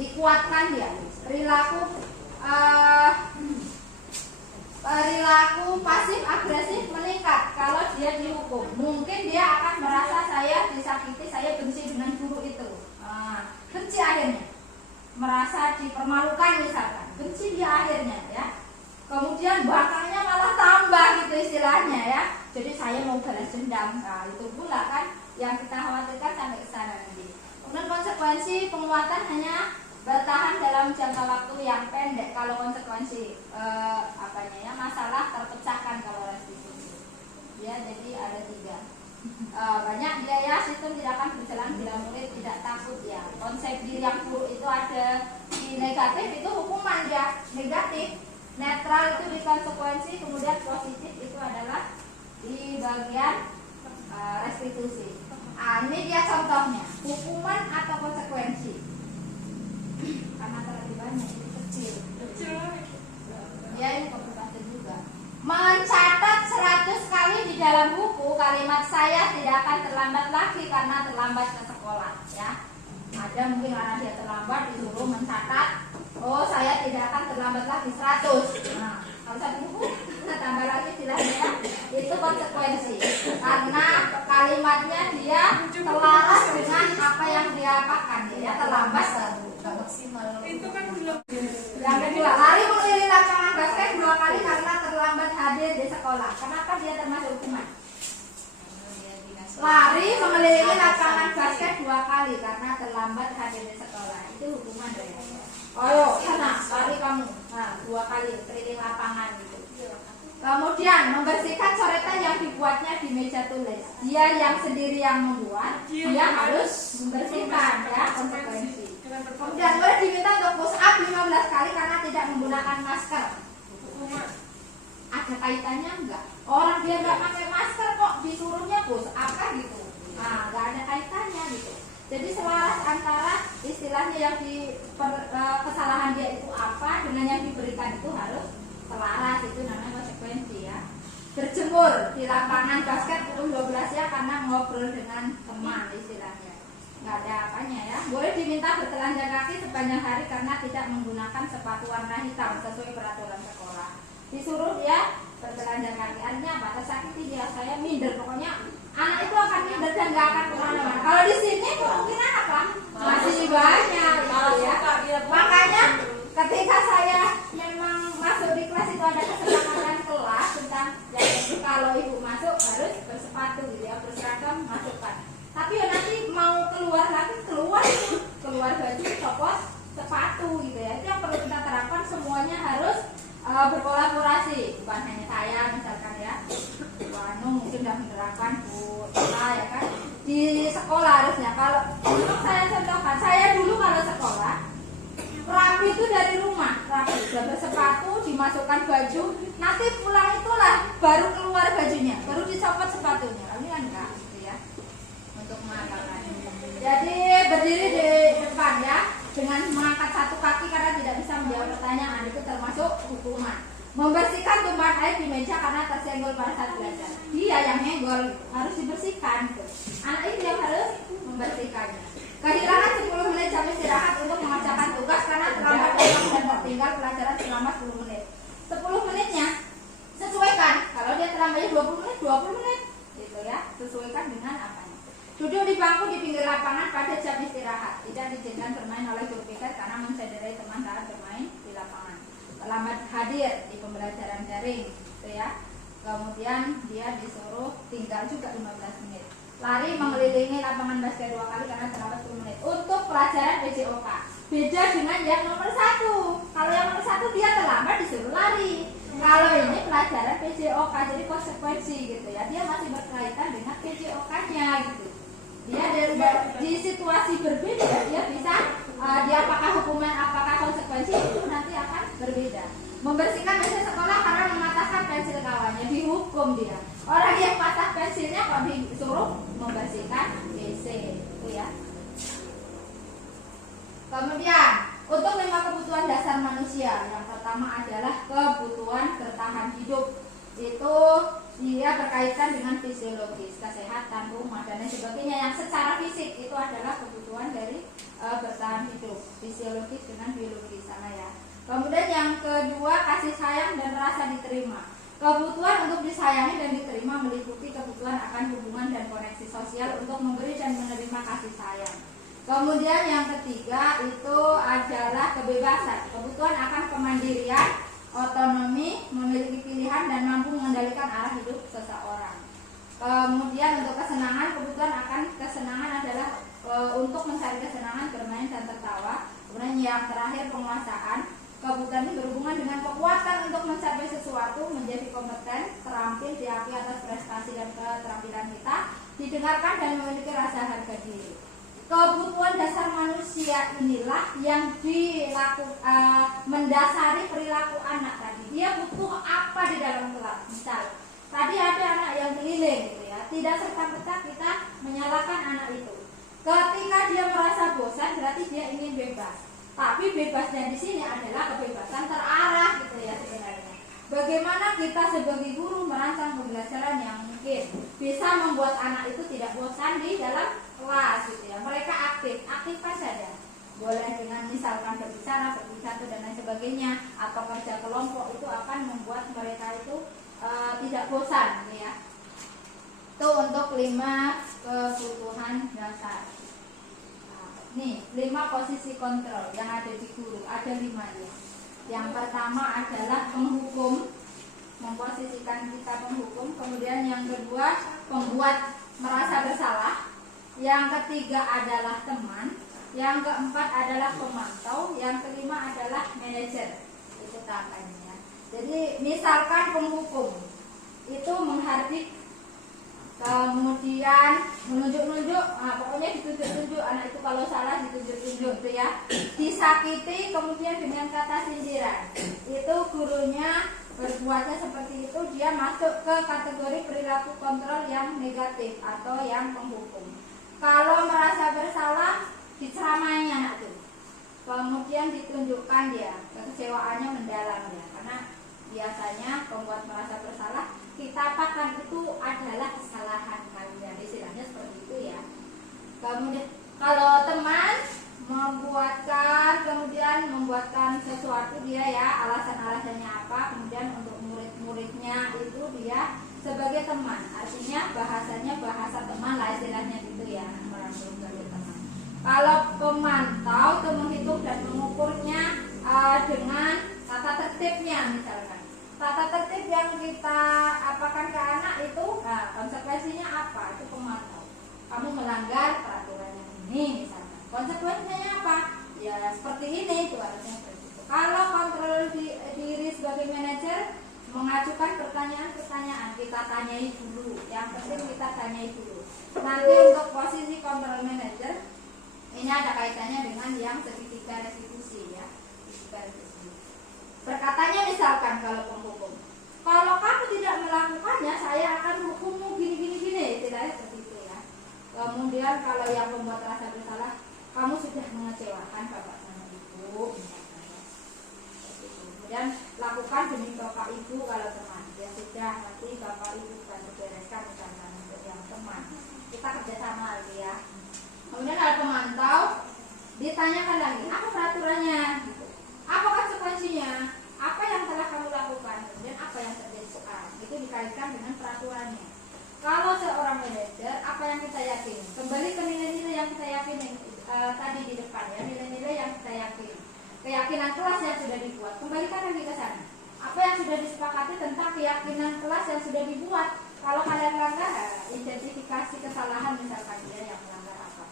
dikuatkan dia perilaku perilaku pasif agresif meningkat kalau dia dihukum. Mungkin dia akan merasa saya disakiti, saya benci dengan guru itu. Benci akhirnya, merasa dipermalukan misalkan, benci dia akhirnya ya. Kemudian bakangnya malah tambah gitu istilahnya ya. Jadi saya mau balas dendam. Nah, itu pula kan yang kita khawatirkan sampai ke sana nanti. Kemudian konsekuensi penguatan hanya bertahan dalam jangka waktu yang pendek. Kalau konsekuensi masalah terpecahkan kalau restitusi. Ya, jadi ada 3. Banyak biaya sistem tidak akan berjalan bila murid tidak takut ya. Konsep diri yang buruk itu ada di negatif, itu hukuman ya negatif. Netral itu di konsekuensi, kemudian positif itu adalah di bagian restitusi. Ini dia contohnya, hukuman atau konsekuensi. Karena terlalu banyak ini kecil. Ya, ini komputasi juga. Mencatat 100 kali di dalam buku kalimat saya tidak akan terlambat lagi karena terlambat ke sekolah ya. Ada mungkin karena dia terlambat disuruh mencatat, oh saya tidak akan terlambat lagi 100. Nah, kalau satu buku tambah lagi silahkan ya. Itu konsekuensi karena kalimatnya dia selaras dengan apa yang dia apakan ya, terlambat maksimal. Itu kan belum. Yang kedua, lari mengelilingi lapangan basket 2 kali karena terlambat hadir di sekolah. Kenapa dia termasuk hukuman? Lari mengelilingi lapangan basket 2 kali karena terlambat hadir di sekolah. Itu hukuman dari saya. Ayo, sana, lari kamu. Nah, 2 kali keliling lapangan gitu. Kemudian membersihkan coretan yang dibuatnya di meja tulis. Dia yang sendiri yang membuat, dia harus membersihkan ya, konsekuensi. Kemudian boleh diminta untuk push up 15 kali karena tidak menggunakan masker. Ada kaitannya enggak? Orang dia enggak pakai masker kok disuruhnya push up kan gitu. Nah, enggak ada kaitannya gitu. Jadi selaras antara istilahnya yang kesalahan dia itu apa dengan yang diberikan itu harus selaras, itu namanya konsekuensi ya. Berjemur di lapangan basket pukul 12 ya karena ngobrol dengan teman istilahnya. Nggak ada apanya ya. Boleh diminta bertelanjang kaki sepanjang hari karena tidak menggunakan sepatu warna hitam sesuai peraturan sekolah. Disuruh dia bertelanjang kaki, artinya apa? Tersakiti dia, saya minder. Pokoknya anak itu akan minder dan nggak akan kemana-mana. Kalau di sini kemungkinan apa? Masih banyak gitu ya. Makanya ketika saya memang masuk di kelas itu ada kesepakatan kelas tentang ya, kalau ibu masuk harus bersepatu gitu ya, berseragam masukkan. Tapi ya nanti mau keluar lagi keluar baju copot sepatu gitu ya. Itu yang perlu kita terapkan, semuanya harus berkolaborasi, bukan hanya saya misalkan ya. Bu Anu mungkin sudah menerapkan, Bu Ella ya kan di sekolah harusnya. Kalau untuk saya contohkan, saya dulu kalau sekolah rapi itu dari rumah, rapi sudah bersepatu, dimasukkan baju, nanti pulang itulah baru keluar bajunya, baru dicopot sepatunya. Ini kan enggak gitu ya. Untuk mengatakan. Jadi berdiri di depan ya dengan mengangkat satu kaki karena tidak bisa menjawab pertanyaan itu termasuk hukuman. Membersihkan tumpahan air di meja karena tersenggol pada saat belajar. Dia yang nyenggol harus dibersihkan. Anak itu yang harus membersihkannya. Kehilangan 10 menit jam istirahat untuk mengerjakan tugas karena terlambat datang dan tertinggal pelajaran selama 10 menit. 10 menitnya sesuaikan. Kalau dia terlambatnya 20 menit gitu ya. Sesuaikan dengan apanya. Duduk di bangku di pinggir lapangan pada jam istirahat. Tidak diizinkan bermain oleh guru piket karena mencederai teman saat bermain di lapangan. Terlambat hadir di pembelajaran daring gitu ya. Kemudian dia disuruh tinggal juga 15 menit. Lari mengelilingi lapangan basket 2 kali karena terlambat 10 menit. Untuk pelajaran PJOK beda dengan yang nomor 1. Kalau yang nomor 1 dia terlambat disuruh lari. Kalau ini pelajaran PJOK, jadi konsekuensi gitu ya. Dia masih berkaitan dengan PJOK-nya gitu. Dia di situasi berbeda dia bisa dia apakah hukuman apakah konsekuensi itu nanti akan berbeda. Membersihkan meja sekolah karena mematahkan pensil kawannya, dihukum dia. Orang yang patah pensilnya kok disuruh membersihkan WC itu ya. Kemudian untuk 5 kebutuhan dasar manusia, yang pertama adalah kebutuhan bertahan hidup. Itu dia berkaitan dengan fisiologis, kesehatan, rumah dan lain sebagainya. Yang secara fisik itu adalah kebutuhan dari bertahan hidup, fisiologis dengan biologis sama ya. Kemudian yang ke kedua, kasih sayang dan rasa diterima. Kebutuhan untuk disayangi dan diterima meliputi kebutuhan akan hubungan dan koneksi sosial untuk memberi dan menerima kasih sayang. Kemudian yang ketiga itu adalah kebebasan. Kebutuhan akan kemandirian, otonomi, memiliki pilihan dan mampu mengendalikan arah hidup seseorang. Kemudian untuk kesenangan, kebutuhan akan kesenangan adalah untuk mencari kesenangan, bermain dan tertawa. Kemudian yang terakhir penguasaan. Kebutuhan ini berhubungan dengan kekuatan untuk mencapai sesuatu, menjadi kompeten, terampil, diakui atas prestasi dan keterampilan kita, didengarkan dan memiliki rasa harga diri. Kebutuhan dasar manusia inilah yang mendasari perilaku anak tadi. Dia butuh apa di dalam kelas? Misal, tadi ada anak yang keliling, gitu ya. Tidak serta-merta kita menyalahkan anak itu. Ketika dia merasa bosan, berarti dia ingin bebas. Tapi bebasnya di sini adalah kebebasan terarah, gitu ya sebenarnya. Bagaimana kita sebagai guru merancang pembelajaran yang mungkin bisa membuat anak itu tidak bosan di dalam kelas, gitu ya. Mereka aktifkan saja. Boleh dengan misalkan berbicara, berbicara dan lain sebagainya, atau kerja kelompok itu akan membuat mereka itu tidak bosan, gitu ya. Itu untuk 5 kebutuhan dasar. Nih, 5 posisi kontrol yang ada di guru, ada 5 ya. Yang pertama adalah penghukum, memposisikan kita penghukum. Kemudian yang kedua, pembuat merasa bersalah. Yang ketiga adalah teman. Yang keempat adalah pemantau. Yang kelima adalah manajer. Itu tahapannya. Jadi misalkan penghukum itu menghardik, kemudian menunjuk-nunjuk, pokoknya ditunjuk-tunjuk, anak itu kalau salah ditunjuk-tunjuk, itu ya. Disakiti kemudian dengan kata sindiran, itu gurunya berbuatnya seperti itu, dia masuk ke kategori perilaku kontrol yang negatif atau yang penghukum. Kalau merasa bersalah, diceramai anak itu, kemudian ditunjukkan dia kekecewaannya mendalam ya, karena biasanya pembuat merasa bersalah kita katakan itu adalah kesalahan kalian, istilahnya seperti itu ya. Kemudian kalau teman membuatkan sesuatu dia ya, alasannya apa, kemudian untuk murid-muridnya itu dia sebagai teman, artinya bahasanya bahasa teman lah istilahnya gitu ya, merangkul sebagai teman. Kalau pemantau itu menghitung dan mengukurnya dengan tata tertibnya misalkan. Tata tertib yang kita apakan ke anak itu, konsekuensinya apa? Itu pemantau. Kamu melanggar peraturan yang ini misalkan. Konsekuensinya apa? Ya seperti ini, itu harusnya seperti itu. Kalau kontrol diri sebagai manajer, mengajukan pertanyaan-pertanyaan, kita tanyai dulu. Yang penting kita tanyai dulu. Nanti untuk posisi kontrol manajer, ini ada kaitannya dengan yang segitiga restitusi ya. Berkatanya misalkan kalau penghukum, kalau kamu tidak melakukannya, saya akan hukummu gini, tidak seperti itu ya. Kemudian kalau yang membuat rasa bersalah, kamu sudah mengecewakan bapak sama ibu, misalkan ya. Kemudian lakukan demi bapak ibu kalau teman, ya sudah nanti bapak ibu bantu bereskan misalkan untuk yang teman. Kita kerjasama lagi ya. Kemudian kalau pemantau, ditanyakan lagi, apa peraturannya? Apa konsekuensinya? Apa yang telah kamu lakukan? Kemudian apa yang terjadi sekarang? Itu dikaitkan dengan peraturannya. Kalau seorang manajer, apa yang kita yakini? Kembali ke nilai-nilai yang kita yakini tadi di depan ya, nilai-nilai yang kita yakini. Keyakinan kelas yang sudah dibuat. Kembalikan lagi ke sana. Apa yang sudah disepakati tentang keyakinan kelas yang sudah dibuat? Kalau kalian melanggar, identifikasi kesalahan misalkan dia yang melanggar apa.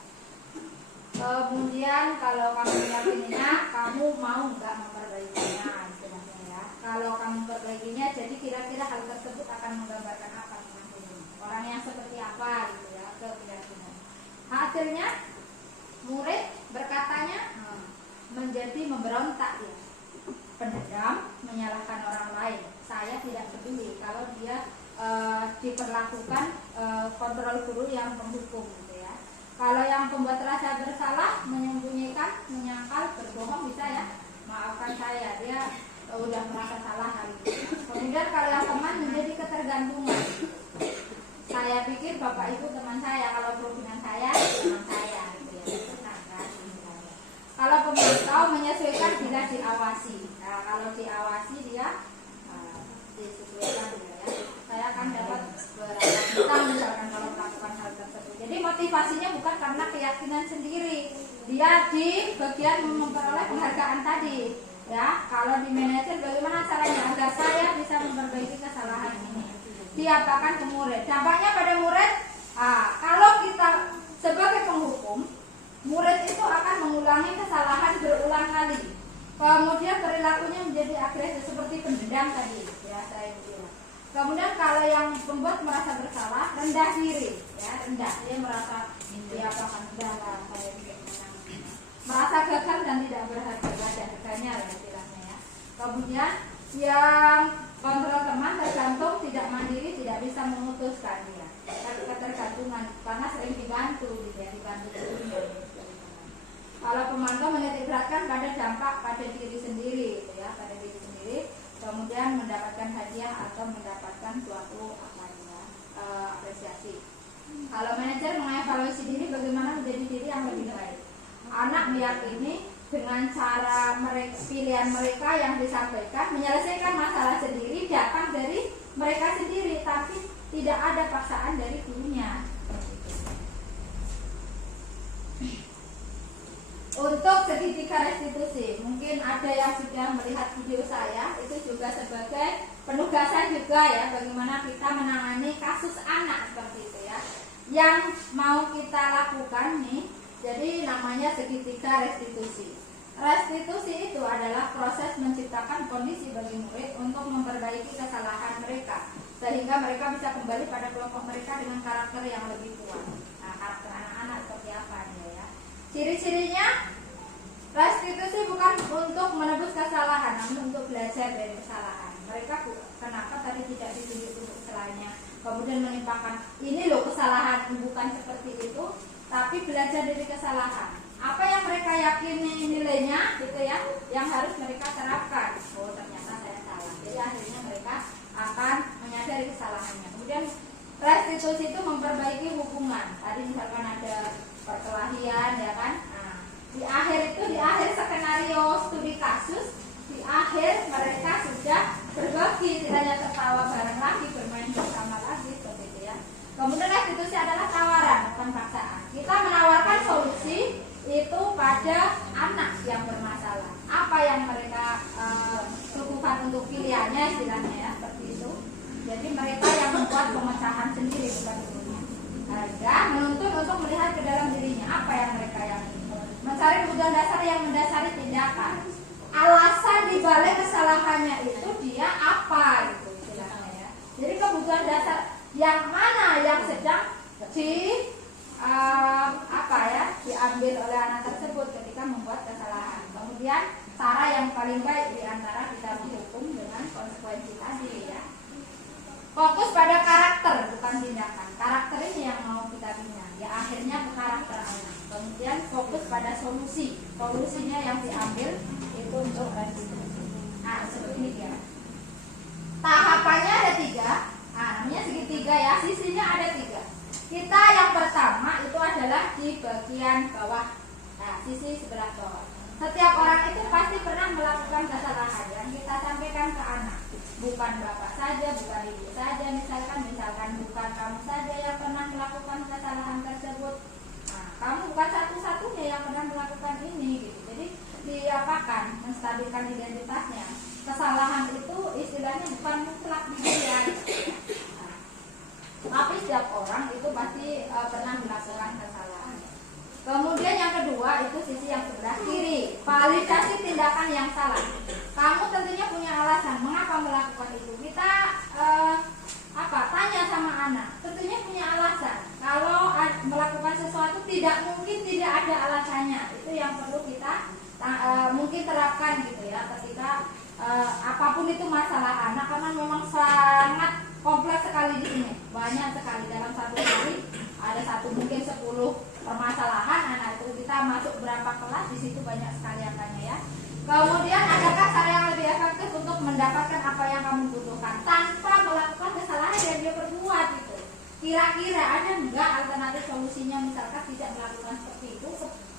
Kemudian kalau kamu meyakininya, kamu mau nggak memperbaikinya istilahnya ya. Kalau kamu memperbaikinya, jadi kira-kira hal tersebut akan menggambarkan apa tentang dirimu, orang yang seperti apa gitu ya, ke keyakinan. Hasilnya murid berkatanya menjadi memberontak ya, pendendam, menyalahkan orang lain. Saya tidak peduli kalau dia diperlakukan kontrol guru yang menghukum gitu ya. Kalau yang pembuat rasa bersalah, menyembunyikan, menyangkal, berbohong bisa ya, maafkan saya, dia udah merasa salah hari ini. Kemudian kalau yang teman menjadi ketergantungan, saya pikir bapak ibu teman saya, kalau perlu dengan saya, teman saya gitu ya. Kalau pemantau menyesuaikan bila diawasi. Nah, kalau diawasi dia di bagian memperoleh penghargaan tadi. Ya, kalau di manajer bagaimana caranya agar saya bisa memperbaiki kesalahan ini? Diapakan ke murid. Dampaknya pada murid, kalau kita sebagai penghukum, murid itu akan mengulangi kesalahan berulang kali. Kemudian perilakunya menjadi agresif seperti pendendam tadi, ya saya bilang. Kemudian kalau yang pembuat merasa bersalah, rendah diri, ya rendah, dia merasa diapakan sudah saya merasa gagal dan tidak berharga, ada harganya lah istilahnya ya. Kemudian yang kontrol teman tergantung, tidak mandiri, tidak bisa memutuskan dia. Ketergantungan karena sering dibantu, dibantu gurunya. Kalau pemantau menitik beratkan pada dampak pada diri sendiri, gitu ya, pada diri sendiri, kemudian mendapatkan hadiah atau mendapatkan suatu apresiasi. Kalau manajer mengevaluasi diri bagaimana menjadi diri yang lebih baik. Anak meyakini dengan cara pilihan mereka yang disampaikan menyelesaikan masalah sendiri datang dari mereka sendiri, tapi tidak ada paksaan dari gurunya. Untuk segitiga restitusi, mungkin ada yang sudah melihat video saya, itu juga sebagai penugasan juga ya, bagaimana kita menangani kasus anak seperti itu ya. Yang mau kita lakukan nih, jadi namanya segitiga restitusi. Restitusi itu adalah proses menciptakan kondisi bagi murid untuk memperbaiki kesalahan mereka, sehingga mereka bisa kembali pada kelompok mereka dengan karakter yang lebih kuat. Nah, karakter anak-anak seperti apa nih ya? Ciri-cirinya, restitusi bukan untuk menebus kesalahan, namun untuk belajar dari kesalahan. Mereka kenapa tadi tidak ditunjuk untuk kesalahannya, kemudian menimpakan ini loh kesalahan, bukan seperti itu, tapi belajar dari kesalahan. Apa yang mereka yakini nilainya, gitu ya, yang harus mereka terapkan. Oh ternyata saya salah. Jadi akhirnya mereka akan menyadari kesalahannya. Kemudian restitusi itu memperbaiki hubungan. Tadi misalkan ada perkelahian, ya kan? Nah, di akhir skenario studi kasus, di akhir mereka sudah berbagi, tidak hanya tertawa bareng lagi, bermain bersama lagi, seperti itu ya. Kemudian restitusi adalah tawaran, bukan paksaan. Kita menawarkan solusi itu pada anak yang bermasalah. Apa yang mereka lakukan untuk pilihannya, istilahnya ya, seperti itu. Jadi mereka yang membuat pemecahan sendiri, bukan gurunya. Ada menuntut untuk melihat ke dalam dirinya apa yang mereka yakini. Mencari kebutuhan dasar yang mendasari tindakan. Alasan dibalik kesalahannya itu dia apa gitu istilahnya ya. Jadi kebutuhan dasar yang mana yang sedang diambil oleh anak tersebut ketika membuat kesalahan. Kemudian cara yang paling baik diantara kita menghukum dengan konsekuensi tadi ya. Fokus pada karakter bukan tindakan. Karakter ini yang mau kita bina. Ya akhirnya ke karakter anak. Kemudian fokus pada solusi. Solusinya yang diambil itu untuk restitusi. Nah seperti ini ya. Tahapannya ada 3. Nah namanya segitiga ya. Sisinya ada 3. Kita yang pertama itu adalah di bagian bawah. Nah sisi sebelah bawah. Setiap orang itu pasti pernah melakukan kesalahan yang kita sampaikan ke anak. Bukan bapak saja, bukan ibu saja, misalkan bukan kamu saja yang pernah melakukan kesalahan tersebut. Nah, kamu bukan satu-satunya yang pernah melakukan ini gitu. Jadi diapakan menstabilkan identitasnya. Kesalahan itu istilahnya bukan mutlak di dia. Nah, tapi setiap orang itu pasti pernah melakukan kesalahan. Kemudian yang kedua itu sisi yang sebelah kiri, validasi tindakan yang salah. Kamu tentunya punya alasan mengapa melakukan itu. Kita tanya sama anak, tentunya punya alasan. Kalau melakukan sesuatu tidak mungkin tidak ada alasannya. Itu yang perlu kita mungkin terapkan gitu ya. Ketika apapun itu masalah anak, karena memang sangat kompleks sekali di sini. Banyak sekali dalam satu hari ada mungkin 10 permasalahan anak itu. Kita masuk berapa kelas di situ banyak sekali angkanya ya. Kemudian adakah cara yang lebih efektif untuk mendapatkan apa yang kamu butuhkan tanpa melakukan kesalahan yang dia perbuat itu? Kira-kira ada enggak alternatif solusinya, misalkan tidak melakukan seperti itu,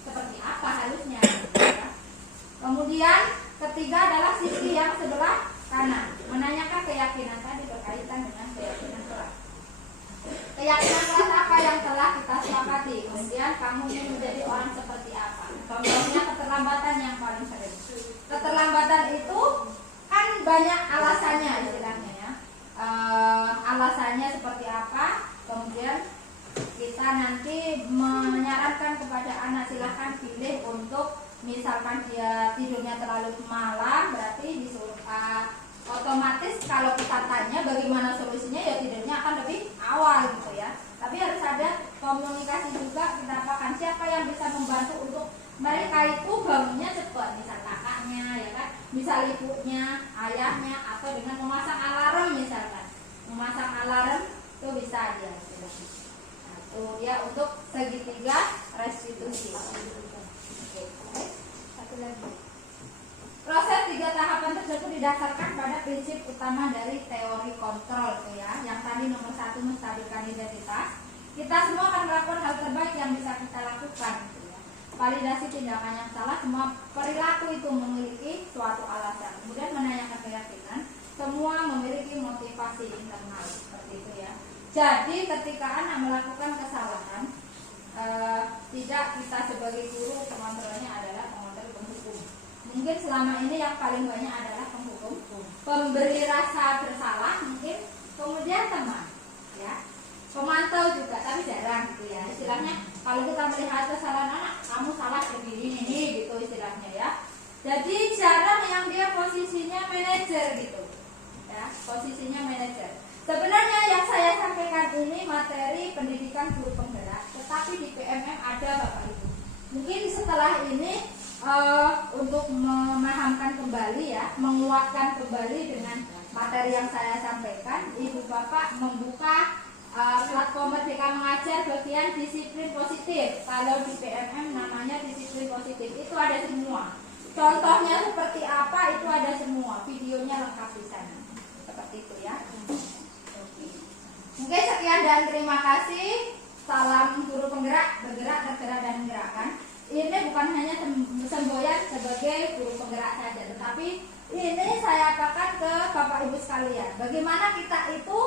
seperti apa harusnya? Ya. Kemudian ketiga adalah sisi yang sebelah kanan, menanyakan keyakinan tadi berkaitan dengan keyakinan kelas. Keyakinan kelas apa yang telah kita sepakati? Kemudian kamu ingin menjadi orang seperti apa? banyak alasannya istilahnya ya. Alasannya seperti apa, kemudian kita nanti menyarankan kepada anak silahkan pilih untuk misalkan dia tidurnya terlalu malam, berarti disuruh otomatis kalau kita tanya bagaimana solusinya ya tidurnya akan lebih awal gitu ya. Tapi harus ada komunikasi juga, kita apakan siapa yang bisa membantu untuk mereka itu bangunnya cepat, misal kakaknya ya kan, misal ibunya, ayahnya, atau dengan memasang alarm misalkan. Memasang alarm itu bisa aja istilahnya. Nah, itu ya untuk segitiga restitusi. Oke. Satu lagi. Proses 3 tahapan tersebut didasarkan pada prinsip utama dari teori kontrol tuh ya. Yang tadi nomor 1 menstabilkan identitas. Kita semua akan melakukan hal terbaik yang bisa kita lakukan gitu ya. Validasi tindakan yang salah, semua perilaku itu memiliki suatu alasan. Kemudian menanyakan keyakinan, semua memiliki motivasi internal seperti itu ya. Jadi ketika anak melakukan kesalahan, tidak kita sebagai guru pengontrolnya adalah pengontrol penghukum. Mungkin selama ini yang paling banyak adalah penghukum, pemberi rasa bersalah mungkin, kemudian teman, ya, pemantau juga, tapi jarang gitu ya. Istilahnya kalau kita melihat kesalahan anak, kamu salah begini ini gitu istilahnya ya. Jadi jarang yang dia posisinya manajer gitu, ya, posisinya manajer. Sebenarnya yang saya sampaikan ini materi pendidikan guru penggerak, tetapi di PMM ada Bapak Ibu. Mungkin setelah ini untuk memahamkan kembali ya, menguatkan kembali dengan materi yang saya sampaikan, Ibu Bapak membuka platform Merdeka Mengajar bagian disiplin positif. Kalau di PMM namanya disiplin positif, itu ada semua. Contohnya seperti apa itu ada semua, videonya lengkap di sana. Seperti itu ya. Mungkin sekian dan terima kasih. Salam guru penggerak, bergerak, tergerak dan menggerakkan. Ini bukan hanya semboyan sebagai guru penggerak saja, tetapi ini saya katakan ke Bapak Ibu sekalian, bagaimana kita itu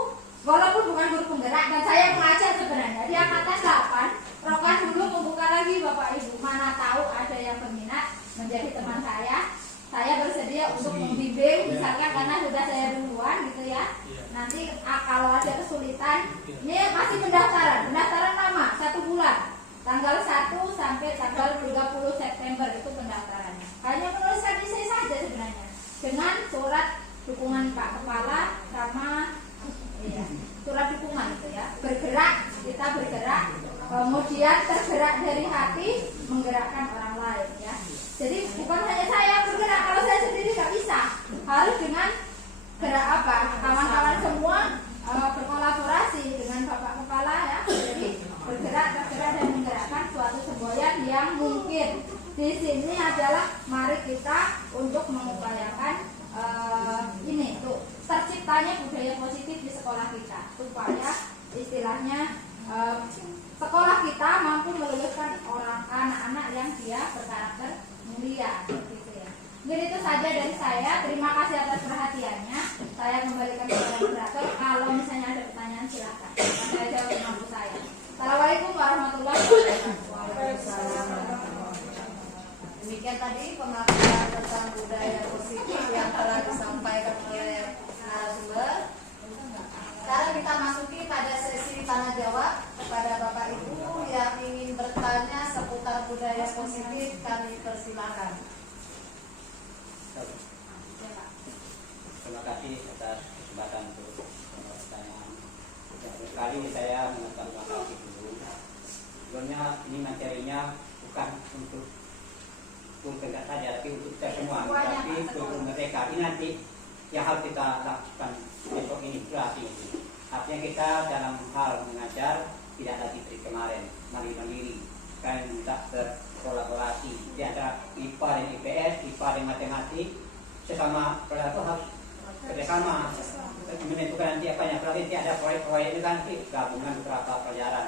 walaupun bukan guru penggerak dan saya mengajar sebenarnya di angkatan 8, Rokan dulu membuka lagi Bapak Ibu, mana tahu ada yang berminat menjadi teman saya bersedia untuk membimbing misalnya karena sudah saya duluan gitu ya. Nanti kalau ada kesulitan, ini masih pendaftaran lama 1 bulan. Tanggal 1 sampai tanggal 30 September itu pendaftarannya. Hanya menuliskan isi saja sebenarnya. Dengan surat dukungan Pak Kepala sama ya, surat dukungan itu ya. Bergerak, kita bergerak. Kemudian tergerak dari hati, menggerakkan orang lain ya. Jadi bukan hanya saya bergerak, kalau saya sendiri nggak bisa. Harus dengan gerak apa? Kawan-kawan semua berkolaborasi dengan Bapak Kepala ya. Jadi bergerak, tergerak dan menggerakkan suatu semboyan yang mungkin. Di sini adalah mari kita untuk mengupayakan ini tuh terciptanya budaya positif di sekolah kita supaya istilahnya sekolah kita mampu meluluskan orang anak-anak yang dia berkarakter mulia gitu ya. Mungkin itu saja dari saya. Terima kasih atas perhatiannya. Saya kembalikan kepada moderator. Kalau misalnya ada pertanyaan silakan. Saya jawab mampu saya. Assalamualaikum warahmatullahi wabarakatuh. Demikian tadi pemaparan tentang budaya positif yang telah disampaikan oleh narasumber. Sekarang kita masuki pada sesi tanya jawab kepada Bapak Ibu yang ingin bertanya seputar budaya positif, kami persilakan. Terima kasih atas kesempatan untuk pertanyaan. Sekali saya mengucapkan terima kasih dulu. Sebenarnya ini materinya bukan untuk penggerak saja, tapi untuk kita semua. Tapi untuk mereka ini nanti yang harus kita lakukan besok ini berarti. Artinya kita dalam hal mengajar tidak lagi seperti kemarin, mandiri-mandiri, kan minta berkolaborasi di antara IPA dan IPS, IPA dan matematik, sesama pelaku harus bersama menentukan nanti apa yang nanti ada proyek-proyek itu kan gabungan beberapa pelajaran.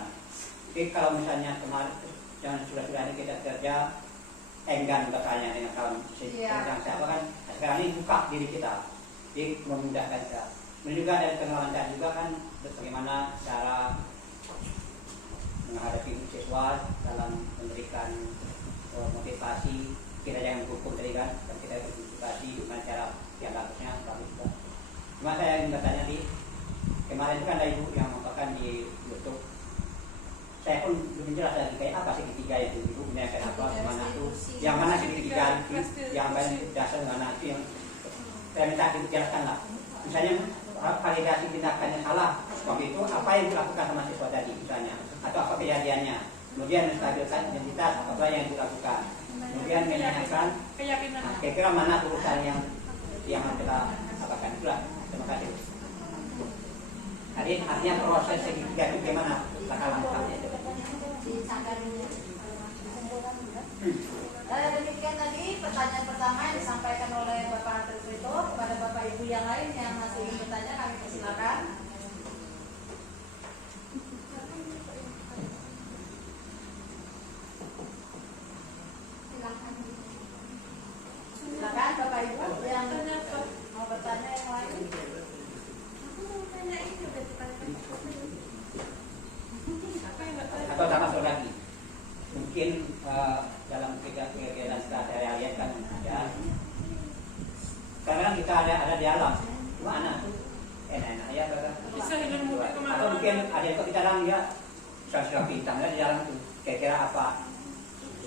Jadi kalau misalnya kemarin jangan sudah ini kita kerja enggan bertanya dengan kawan yang siapa kan sekarang ini buka diri kita, jadi memudahkan kita. Ini juga dari pengalaman saya juga kan bagaimana cara menghadapi siswa dalam memberikan motivasi. Kita jangan hukum tadi kan, dan kita berdiskusi gimana cara yang bagusnya bagus Cuma saya ingin bertanya kemarin itu kan ada ibu yang mengatakan di YouTube. Saya pun belum jelas lagi kayak apa segitiga itu, ibu menanyakan apa, mana itu, yang mana segitiga itu, yang bagian dasar mana itu yang saya minta dijelaskan lah. Misalnya validasi tindakannya salah, waktu itu apa yang dilakukan sama siswa tadi misalnya, atau apa kejadiannya, kemudian menstabilkan identitas apa yang dilakukan, kemudian menanyakan kira-kira mana urusan yang kita apakan. Itulah, terima kasih. Jadi artinya proses segitiga itu gimana langkah-langkahnya itu? Demikian tadi pertanyaan pertama yang disampaikan oleh Bapak Trito. Kepada Bapak Ibu yang lain yang masih ingin bertanya, kami persilakan. Silakan Bapak Ibu yang mau bertanya yang lain. Atau sama sekali lagi, mungkin dalam kegiatan sehari-hari kan ada, karena kita ada di alam, mana tuh enak-enak ya, atau mungkin ada yang kita dalam dia sudah bintangnya di dalam tuh, kira-kira apa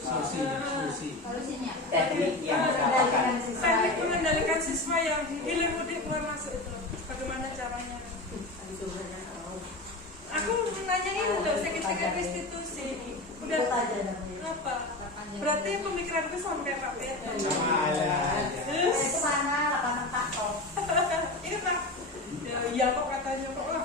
Solusinya. teknik yang kita lakukan? Teknik mengendalikan siswa yang hilir mudik keluar masuk itu, bagaimana caranya? Aku menanya ini loh, sekretariat restitusi ini udah apa? Berarti pemikiranku sampai Pak Peter. Itu mana lapangan takut? Ini Pak. Ya iya kok katanya kok lah.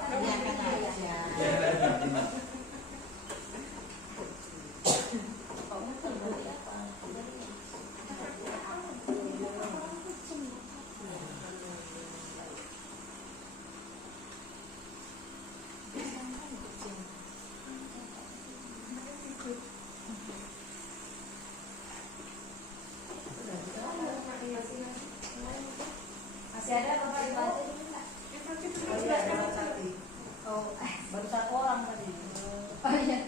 Masih ada Bapak Ibu? Oh iya, ada satu. Oh, baru satu orang tadi. Oh iya.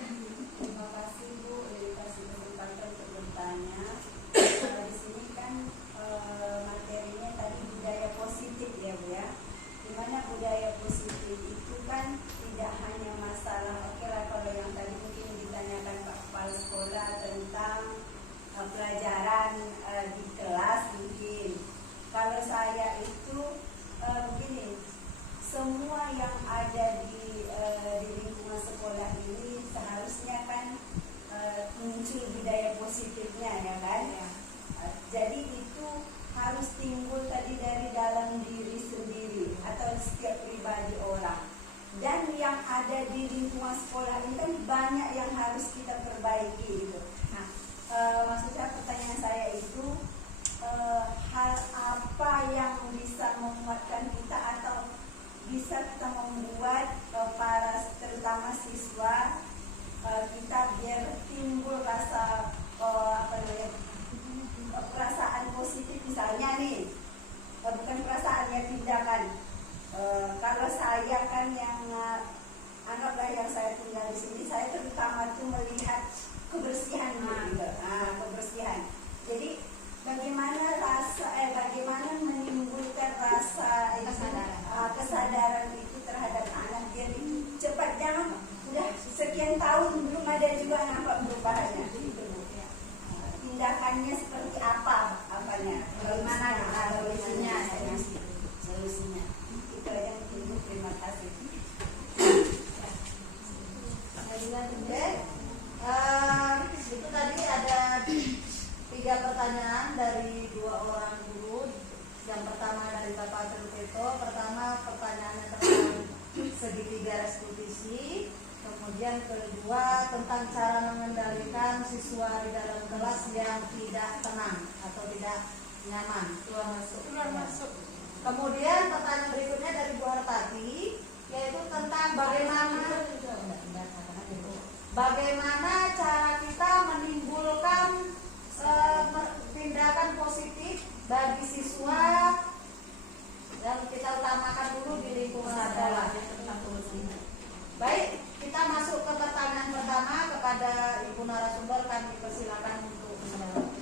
Terima kasih Bu, dikasih kesempatan untuk bertanya. Di sini kan materinya tadi budaya positif ya Bu ya. Dimana budaya positif itu kan tidak hanya masalah, oke lah kalau yang tadi mungkin ditanyakan Pak Kepala Sekolah tentang pelajaran di kelas mungkin. Kalau saya itu begini, semua yang ada di lingkungan sekolah ini seharusnya kan muncul budaya positifnya ya kan. Jadi itu harus timbul tadi dari dalam diri sendiri atau setiap pribadi orang. Dan yang ada di lingkungan sekolah ini kan banyak yang harus kita perbaiki gitu. Nah, maksudnya pertanyaan saya itu hal apa yang bisa menguatkan kita atau bisa kita membuat para terutama siswa kita biar timbul rasa perasaan positif misalnya nih, bukan perasaan ya, tindakan. Kalau saya kan yang anggaplah yang saya tinggal di sini, saya terutama tuh melihat kebersihan gitu. Kebersihan. Jadi bagaimana bagaimana menimbulkan rasa kesadaran itu terhadap anak biar cepat, jangan udah sekian tahun belum ada juga nampak perubahannya. Tindakannya seperti apa apanya? Bagaimana solusinya? Itu aja mungkin. Terima kasih. Itu tadi ada 3 pertanyaan dari 2 orang guru. Yang pertama dari Bapak Trito. Pertama pertanyaannya tentang segitiga restitusi. Kemudian kedua tentang cara mengendalikan siswa di dalam kelas yang tidak tenang atau tidak nyaman keluar masuk. Kemudian pertanyaan berikutnya dari Bu Hartati, yaitu tentang bagaimana cara kita menimbulkan tindakan positif bagi siswa yang kita utamakan dulu di lingkungan sekolah. Baik, kita masuk ke pertanyaan pertama kepada Ibu narasumber, kami persilakan untuk menjawab.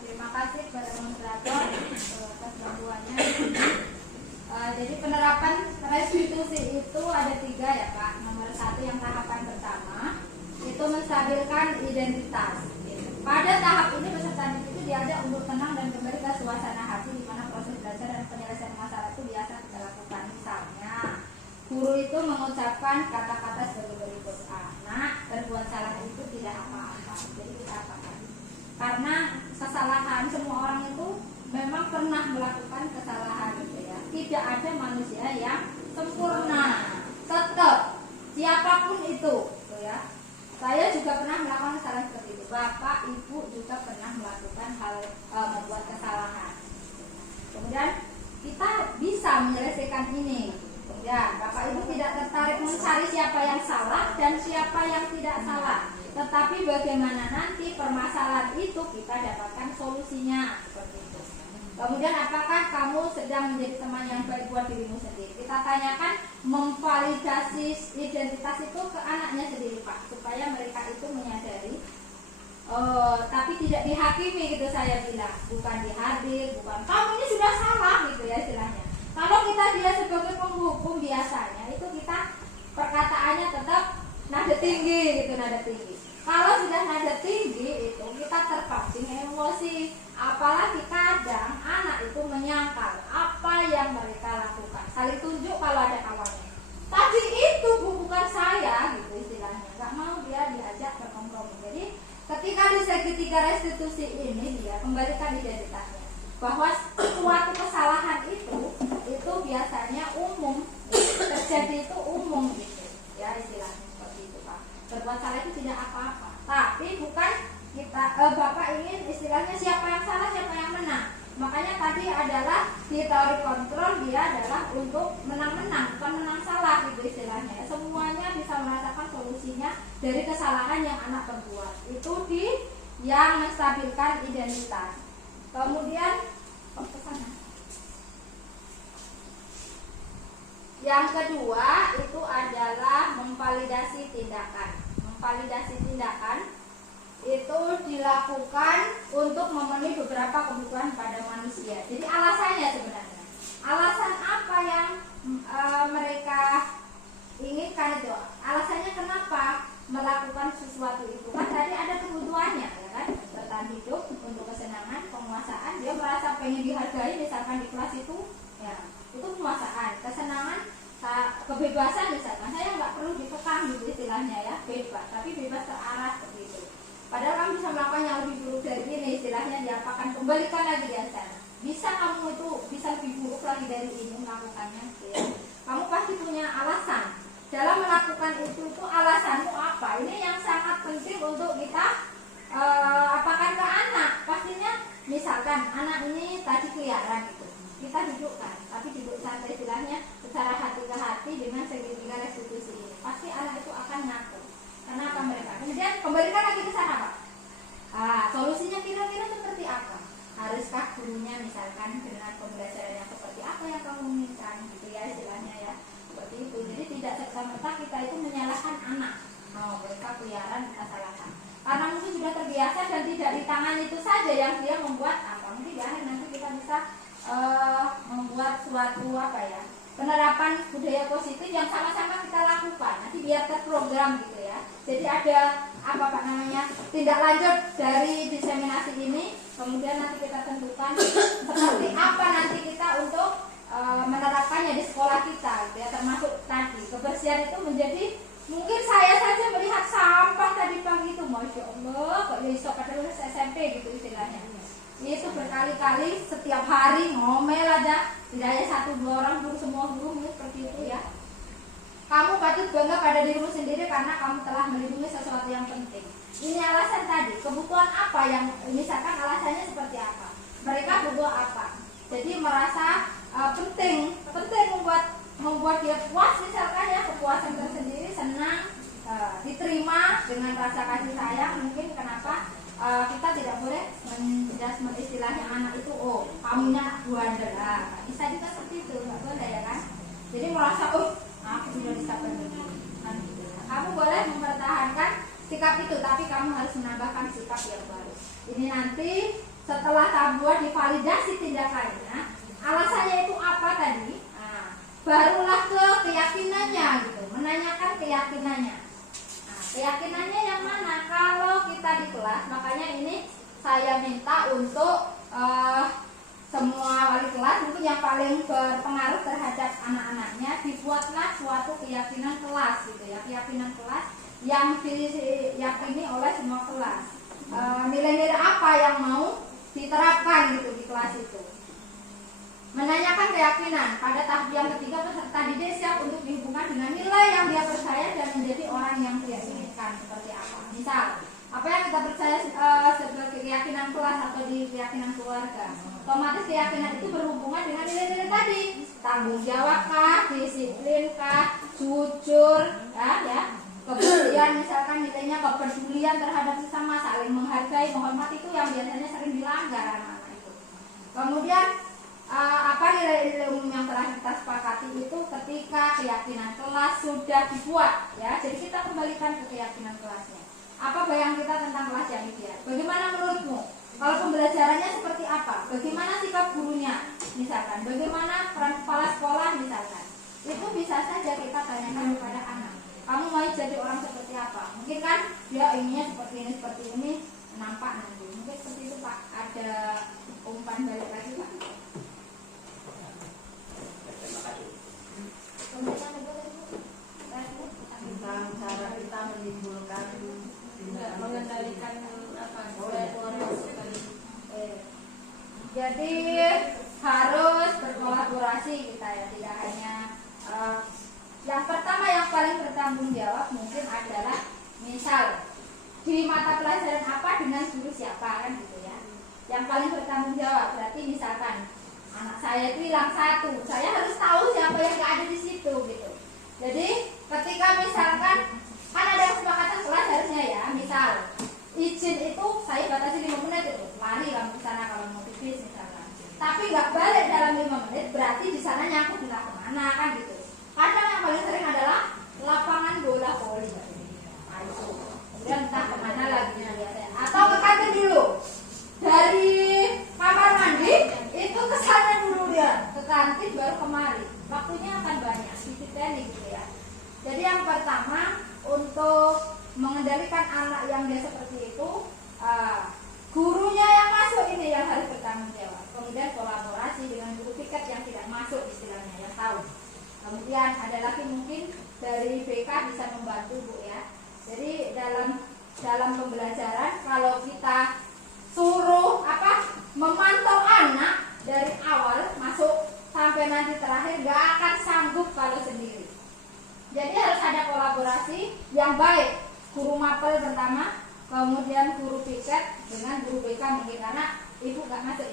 Terima kasih kepada moderator atas bantuannya. Jadi penerapan restitusi itu ada 3 ya Pak. Nomor 1 yang tahapan pertama itu menstabilkan identitas. Pada tahap ini peserta didik itu diajak untuk tenang dan kembali ke suasana hati di mana proses belajar dan penyelesaian masalah itu biasa kita lakukan. Misalnya, guru itu mengucapkan kata-kata sebagai berikut: anak berbuat salah itu tidak apa-apa. Jadi kita apakan? Karena kesalahan semua orang itu memang pernah melakukan kesalahan gitu ya. Tidak ada manusia yang sempurna. Tetap siapapun itu, gitu ya. Saya juga pernah melakukan kesalahan seperti itu. Bapak, Ibu juga pernah melakukan membuat kesalahan. Kemudian kita bisa menyelesaikan ini. Kemudian Bapak Ibu tidak tertarik mencari siapa yang salah dan siapa yang tidak salah. Tetapi bagaimana nanti permasalahan itu kita dapatkan solusinya seperti itu. Kemudian apakah kamu sedang menjadi teman yang baik buat dirimu sendiri? Kita tanyakan, memvalidasi identitas itu ke anaknya sendiri Pak, supaya mereka itu menyadari, tapi tidak dihakimi gitu saya bilang, bukan dihadir, bukan kamu ini sudah salah gitu ya istilahnya. Kalau kita dia sebagai penghukum biasanya itu kita perkataannya tetap nada tinggi gitu, nada tinggi. Kalau sudah nada tinggi itu kita terpancing emosi, apalagi kadang anak itu menyangkal apa yang mereka lakukan, saling tunjuk kalau ada kawannya. Tadi itu bukan saya gitu istilahnya, nggak mau dia diajak berkompromi. Jadi ketika di segitiga restitusi ini dia kembalikan identitasnya, bahwa suatu kesalahan itu biasanya umum, terjadi itu umum gitu ya istilahnya seperti itu Pak. Berbuat salah itu tidak apa-apa, tapi bukan kita Bapak ingin istilahnya siapa yang salah siapa yang menang. Makanya tadi adalah di teori kontrol dia adalah untuk menang-menang, bukan menang salah gitu istilahnya. Semuanya bisa merasakan solusinya dari kesalahan yang anak perbuat. Itu di yang menstabilkan identitas. Kemudian ke sana. Yang kedua itu adalah memvalidasi tindakan. Memvalidasi tindakan itu dilakukan untuk memenuhi beberapa kebutuhan pada manusia. Jadi alasannya sebenarnya, alasan apa yang mereka inginkan itu? Alasannya kenapa melakukan sesuatu itu? Kan tadi ada kebutuhannya, ya kan? Bertahan hidup, untuk kesenangan, penguasaan. Dia merasa pengen dihargai, misalkan di kelas itu, ya itu penguasaan, kesenangan, kebebasan misalkan. Saya nggak perlu dikekang gitu istilahnya ya, bebas, tapi bebas terarah seperti itu. Padahal kamu bisa melakukan yang lebih buruk dari ini, istilahnya diapakan, kembalikan lagi dia sana. Bisa kamu itu bisa lebih buruk lagi dari ini melakukannya. Ya. Kamu pasti punya alasan dalam melakukan itu alasanmu apa? Ini yang sangat penting untuk kita apakan ke anak. Pastinya misalkan anak ini tadi keliaran gitu, kita dudukkan, tapi duduk santai istilahnya secara hati ke hati dengan segitiga restitusi ini. Pasti anak itu akan ngaku. Kenapa mereka? Kemudian kembalikan lagi ke sana Pak. Solusinya kira-kira seperti apa? Haruskah gurunya misalkan dengan pembelajaran yang seperti apa yang kamu inginkan gitu ya istilahnya ya, seperti itu. Jadi tidak serta-merta kita itu menyalahkan anak. Mereka keliaran kita salahkan. Karena mungkin sudah terbiasa dan tidak di tangan itu saja yang dia membuat apa. Mungkin di akhir nanti kita bisa membuat suatu apa ya, penerapan budaya positif yang sama-sama kita lakukan. Nanti biar terprogram gitu ya. Jadi ada apa Pak namanya, tindak lanjut dari diseminasi ini. Kemudian nanti kita tentukan seperti apa nanti kita untuk menerapkannya di sekolah kita gitu ya. Termasuk tadi kebersihan itu menjadi, mungkin saya saja melihat sampah tadi pagi itu, Masya Allah kok bisa pada lulus SMP gitu istilahnya. Itu berkali-kali setiap hari ngomel aja, tidak hanya 1-2 orang, guru semua guru seperti itu ya. Kamu patut bangga pada dirimu sendiri karena kamu telah melindungi sesuatu yang penting. Ini alasan tadi, kebutuhan apa yang misalkan alasannya seperti apa? Mereka butuh apa? Jadi merasa penting membuat dia puas misalkan ya, kepuasan tersendiri, senang, diterima dengan rasa kasih sayang. Mungkin kenapa kita tidak boleh menjudgment istilahnya anak itu, oh kamunya bandel, bisa juga seperti itu, nggak boleh ya kan? Jadi merasa aku sudah bisa begini. Kamu boleh mempertahankan sikap itu, tapi kamu harus menambahkan sikap yang baru. Ini nanti setelah tahap 2 divalidasi tindakannya, alasannya itu apa tadi? barulah ke keyakinannya gitu, menanyakan keyakinannya. Nah, keyakinannya yang mana? Kalau kita di kelas, makanya ini saya minta untuk semua wali kelas mungkin yang paling berpengaruh terhadap anak-anaknya, dibuatlah suatu keyakinan kelas gitu ya, keyakinan kelas yang diyakini oleh semua kelas. Nilai-nilai apa yang mau diterapkan gitu di kelas itu. Menanyakan keyakinan pada tahap yang ketiga, peserta didik siap untuk dihubungkan dengan nilai yang dia percaya dan menjadi orang yang dia inginkan seperti apa. Misal, apa yang kita percaya sebagai keyakinan kelas atau di keyakinan keluarga, otomatis keyakinan itu berhubungan dengan nilai-nilai tadi. Tanggung jawabkah, disiplinkah, jujur, ya. Kemudian misalkan nilainya kepedulian terhadap sesama, saling menghargai, menghormati, itu yang biasanya sering dilanggar anak-anak itu. Kemudian apa nilai-nilai umum yang telah kita sepakati itu ketika keyakinan kelas sudah dibuat, ya. Jadi kita kembalikan ke keyakinan kelasnya. Apa bayang kita tentang kelas yang ideal? Bagaimana menurutmu? Kalau pembelajarannya seperti apa? Bagaimana sikap gurunya? Misalkan, bagaimana peran kepala sekolah misalkan? Itu bisa saja kita tanyakan kepada anak. Kamu mau jadi orang seperti apa? Mungkin kan dia inginnya seperti ini, nampak nanti. Mungkin seperti itu Pak. Ada umpan balik lagi Pak. Terima kasih. Tentang cara kita menimbulkan mengendalikan apa? Jadi harus berkolaborasi kita ya, tidak hanya yang pertama yang paling bertanggung jawab mungkin adalah misal di mata pelajaran apa dengan guru siapa kan gitu ya. Yang paling bertanggung jawab berarti misalkan anak saya itu hilang satu, saya harus tahu siapa yang ada di situ gitu. Jadi ketika misalkan kan ada kesepakatan kelas harusnya ya, misal izin itu saya batasi 5 menit itu, lari kamu ke sana kalau mau pipis misalkan. Tapi nggak balik dalam 5 menit, berarti di sana nyangkut entah kemana kan gitu. Kadang yang paling sering adalah lapangan bola voli. Kemudian entah kemana lagi biasanya. Atau ke kantin dulu. Dari kamar mandi itu ke sana dulu dia, ke kantin baru kemari. Waktunya akan banyak, sedikit gitu ya. Jadi yang pertama untuk mengendalikan anak yang dia seperti itu, gurunya yang masuk ini yang harus bertanggung jawab. Kemudian kolaborasi dengan guru piket yang tidak masuk istilahnya, yang tahu. Kemudian ada lagi mungkin dari BK bisa membantu Bu ya. Jadi dalam pembelajaran kalau kita suruh memantau anak dari awal masuk sampai nanti terakhir nggak akan sanggup kalau sendiri. Jadi harus ada kolaborasi yang baik. Guru mapel pertama, kemudian guru piket dengan guru BK mungkin karena ibu nggak masuk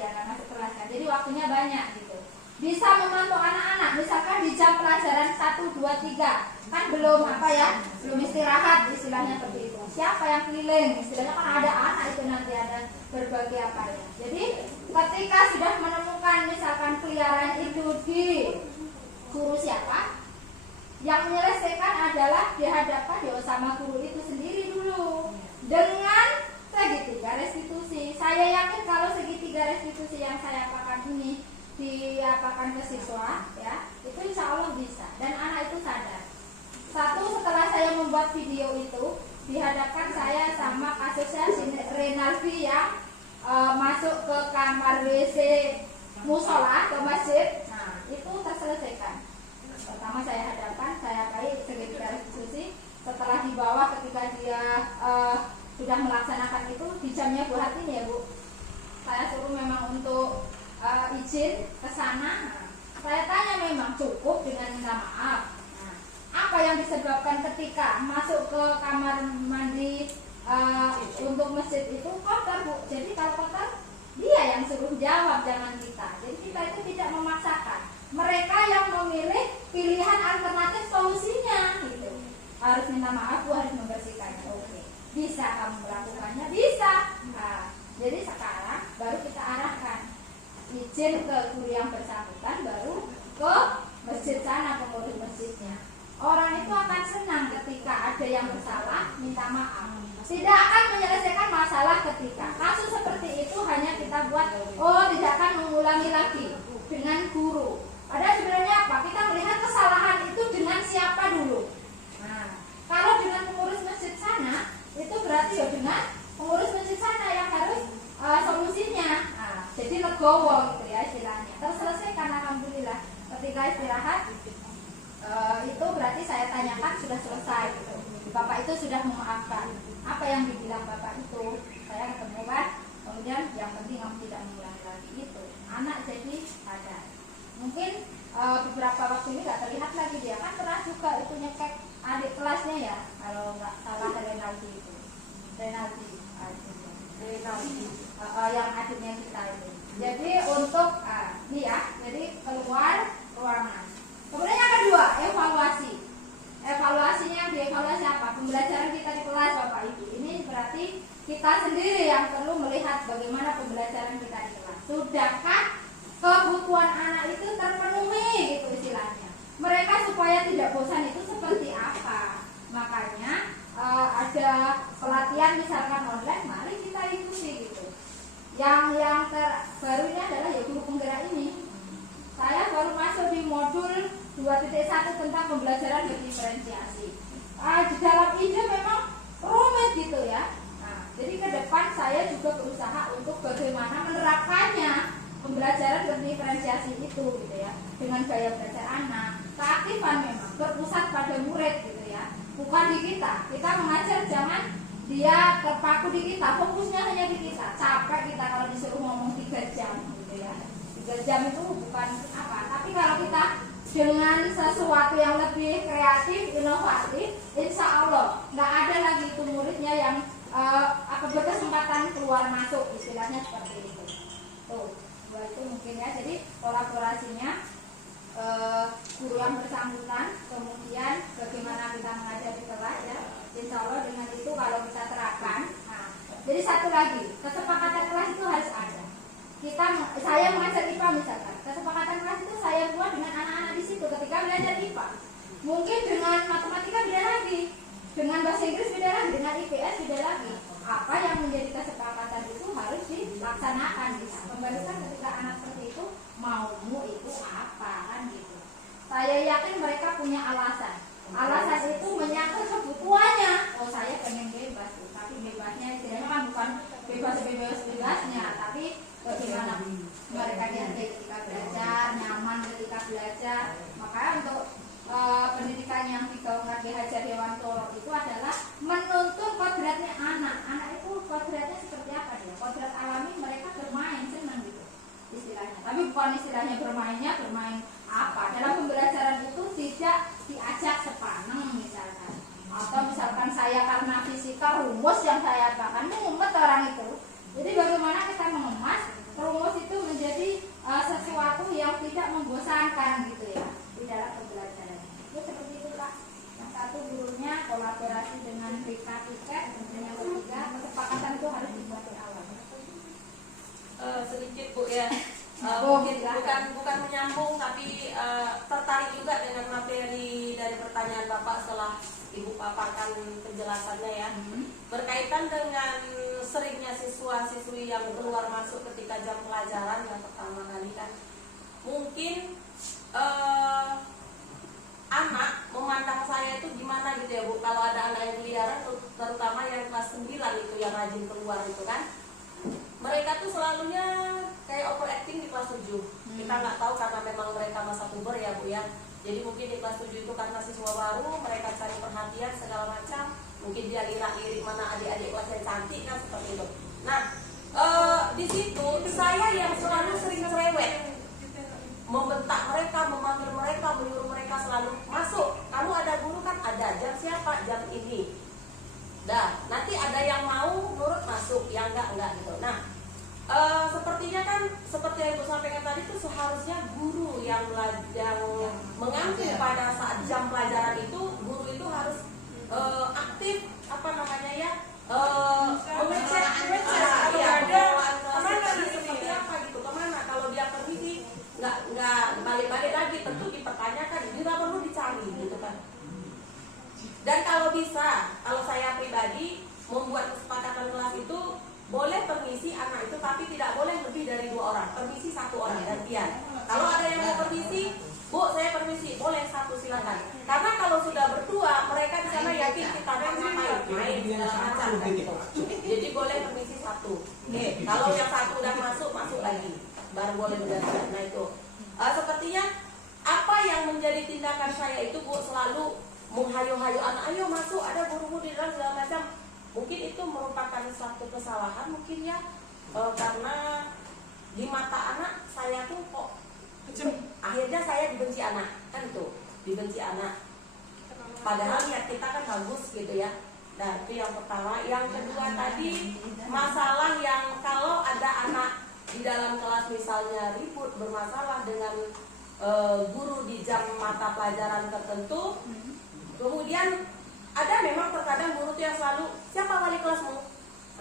kelas kan. Jadi waktunya banyak gitu. Bisa memantau anak-anak, misalkan di jam pelajaran 1, 2, 3 kan belum belum istirahat istilahnya seperti itu. Siapa yang keliling? Istilahnya kan ada anak itu nanti ada berbagai apa ya. Jadi ketika sudah menemukan misalkan peliharaan itu di guru siapa, yang menyelesaikan adalah dihadapkan sama guru itu sendiri dulu dengan segitiga restitusi. Saya yakin kalau segitiga restitusi yang saya apakan ini diapakan ke siswa ya, itu insya Allah bisa dan anak itu sadar. Satu, setelah saya membuat video itu dihadapkan saya sama kasusnya si Renalvi yang masuk ke kamar WC musola ke masjid. Nah itu terselesaikan. Pertama saya hadapkan, saya pakai segitiga restitusi. Setelah di bawah ketika dia sudah melaksanakan itu di jamnya Bu Hati ya Bu, saya suruh memang untuk izin ke sana. Saya tanya memang cukup dengan minta maaf. Nah, apa yang disebabkan ketika masuk ke kamar mandi untuk masjid itu kotor Bu. Jadi kalau kotor dia yang suruh jawab, jangan kita. Jadi kita itu tidak memaksakan. Mereka yang memilih pilihan alternatif solusinya gitu. Harus minta maaf Bu, harus membersihkannya. Oke. Bisa kamu melakukannya? Bisa. Nah, jadi sekarang baru kita arahkan izin ke guru yang bersangkutan, baru ke masjid sana, pengurus masjidnya. Orang itu akan senang ketika ada yang bersalah minta maaf. Tidak akan menyelesaikan masalah ketika kasus seperti itu hanya kita buat tidak akan mengulangi lagi dengan guru. Padahal sebenarnya apa? Kita melihat ketika istirahat itu berarti saya tanyakan sudah selesai gitu. Bapak itu sudah memaafkan. Apa yang dibilang bapak itu saya ketemu kan, kemudian yang penting kamu tidak mengulangi lagi itu. Anak jadi sadar. Mungkin beberapa waktu ini nggak terlihat lagi, dia kan pernah juga itu nyekek adik kelasnya ya, kalau nggak salah Renaldi itu. Renaldi yang adiknya kita itu. Jadi untuk ini ya, jadi keluar ruangan. Kemudian yang kedua, evaluasi. Evaluasinya yang dievaluasi apa? Pembelajaran kita di kelas Bapak Ibu. Ini berarti kita sendiri yang perlu melihat bagaimana pembelajaran kita di kelas. Sudahkah kebutuhan anak itu terpenuhi gitu istilahnya. Mereka supaya tidak bosan itu seperti apa? Makanya ada pelatihan misalkan online, mari kita ikuti gitu. Yang terbarunya adalah ya guru penggerak ini. Saya baru masuk di modul 2.1 tentang pembelajaran berdiferensiasi. Di dalam ide memang rumit gitu ya. Nah, jadi ke depan saya juga berusaha untuk bagaimana menerapkannya pembelajaran berdiferensiasi itu gitu ya, dengan gaya belajar anak. Keaktifan memang berpusat pada murid gitu ya, bukan di kita. Kita mengajar jangan dia terpaku di kita, fokusnya hanya di kita. Capek kita kalau disuruh ngomong 3 jam gitu ya. 3 jam itu bukan apa, tapi kalau kita dengan sesuatu yang lebih kreatif, inovatif, insya Allah nggak ada lagi itu muridnya yang berkesempatan keluar masuk, istilahnya seperti itu. Tuh, dua itu mungkin ya. Jadi kolaborasinya guru yang bersangkutan, kemudian bagaimana kita mengajar di kelas ya. Insya Allah dengan itu kalau kita terapkan. Nah, jadi satu lagi, kesepakatan kelas itu harus ada. Saya mengajar IPA misalkan, kesepakatan kelas itu saya buat dengan anak-anak di situ ketika belajar IPA. Mungkin dengan matematika beda lagi, dengan bahasa Inggris beda lagi, dengan IPS beda lagi. Apa yang menjadi kesepakatan itu harus dilaksanakan. Kembalikan ketika anak seperti itu, maumu itu apa kan gitu. Saya yakin mereka punya alasan. Alasan itu menyangkut kebutuhannya. Oh saya pengen bebas tuh, tapi bebasnya istilahnya kan bukan bebasnya, tapi bagaimana mereka dihargai ketika belajar, nyaman ketika belajar. Makanya untuk pendidikan yang digaungkan Ki Hajar Dewantoro itu adalah menuntun kodratnya anak. Anak itu kodratnya seperti apa dia? Kodrat alami, mereka bermain, senang gitu istilahnya. Tapi bukan istilahnya bermainnya bermain apa? Dalam pembelajaran itu tidak diajak sepaneng misalkan. Atau misalkan saya karena fisika rumus yang saya bahkan mumet orang itu. Jadi bagaimana kita mengemas rumus itu menjadi sesuatu yang tidak membosankan gitu ya di dalam pembelajaran. Itu seperti itu Kak. Yang satu gurunya kolaborasi dengan BK Tiket, dan yang ketiga kesepakatan itu harus dibuat di awal. Sedikit Bu ya. Mungkin bukan menyambung tapi tertarik juga dengan materi dari pertanyaan Bapak setelah Ibu paparkan penjelasannya ya. Berkaitan dengan seringnya siswa-siswi yang keluar masuk ketika jam pelajaran yang pertama kali kan. Mungkin anak memandang saya itu gimana gitu ya Bu. Kalau ada anak yang keliaran, terutama yang kelas 9 itu yang rajin keluar itu kan. Mereka tuh selalunya kayak overacting di kelas 7. Kita nggak tahu karena memang mereka masa puber ya Bu ya. Jadi mungkin di kelas 7 itu karena siswa baru, mereka cari perhatian segala macam. Mungkin dia lirik mana adik-adik kelas yang cantik kan seperti itu. Nah, di situ saya yang selalu sering cerewet, membentak mereka, memanggil mereka, menyuruh mereka selalu masuk. Kamu ada guru kan? Ada. Jam siapa? Jam ini. Dah, nanti ada yang mau nurut masuk, yang enggak gitu. Nah, sepertinya kan seperti yang Ibu sampaikan tadi itu seharusnya guru yang mengambil pada saat jam pelajaran itu, guru itu harus aktif mengecek kalau ada kemana seperti apa gitu, kemana kalau dia permisi nggak balik-balik lagi, tentu dipertanyakan, tidak perlu dicari gitu kan. Dan kalau bisa, kalau saya pribadi membuat kesepakatan kelas itu boleh permisi anak itu, tapi tidak boleh lebih dari 2 orang. Permisi 1 orang gantian. Kalau ada yang mau permisi, Bu, saya permisi, boleh 1 silakan. Karena kalau sudah berdua, mereka di sana yakin kita main segala macam kan gitu. Jadi boleh permisi 1. Oke, kalau yang 1 udah masuk lagi, baru boleh bergantian. Nah itu, sepertinya apa menjadi tindakan saya itu Bu selalu menghayu-hayu anak, ayo masuk, ada guru-guru di dalam segala macam. Mungkin itu merupakan suatu kesalahan mungkin ya, karena di mata anak saya tuh kok akhirnya saya dibenci anak, kan tuh dibenci anak. Padahal niat kita kan bagus gitu ya. Nah itu yang pertama. Yang kedua tadi masalah yang kalau ada anak di dalam kelas misalnya ribut bermasalah dengan guru di jam mata pelajaran tertentu, kemudian ada memang terkadang guru yang selalu, siapa wali kelasmu?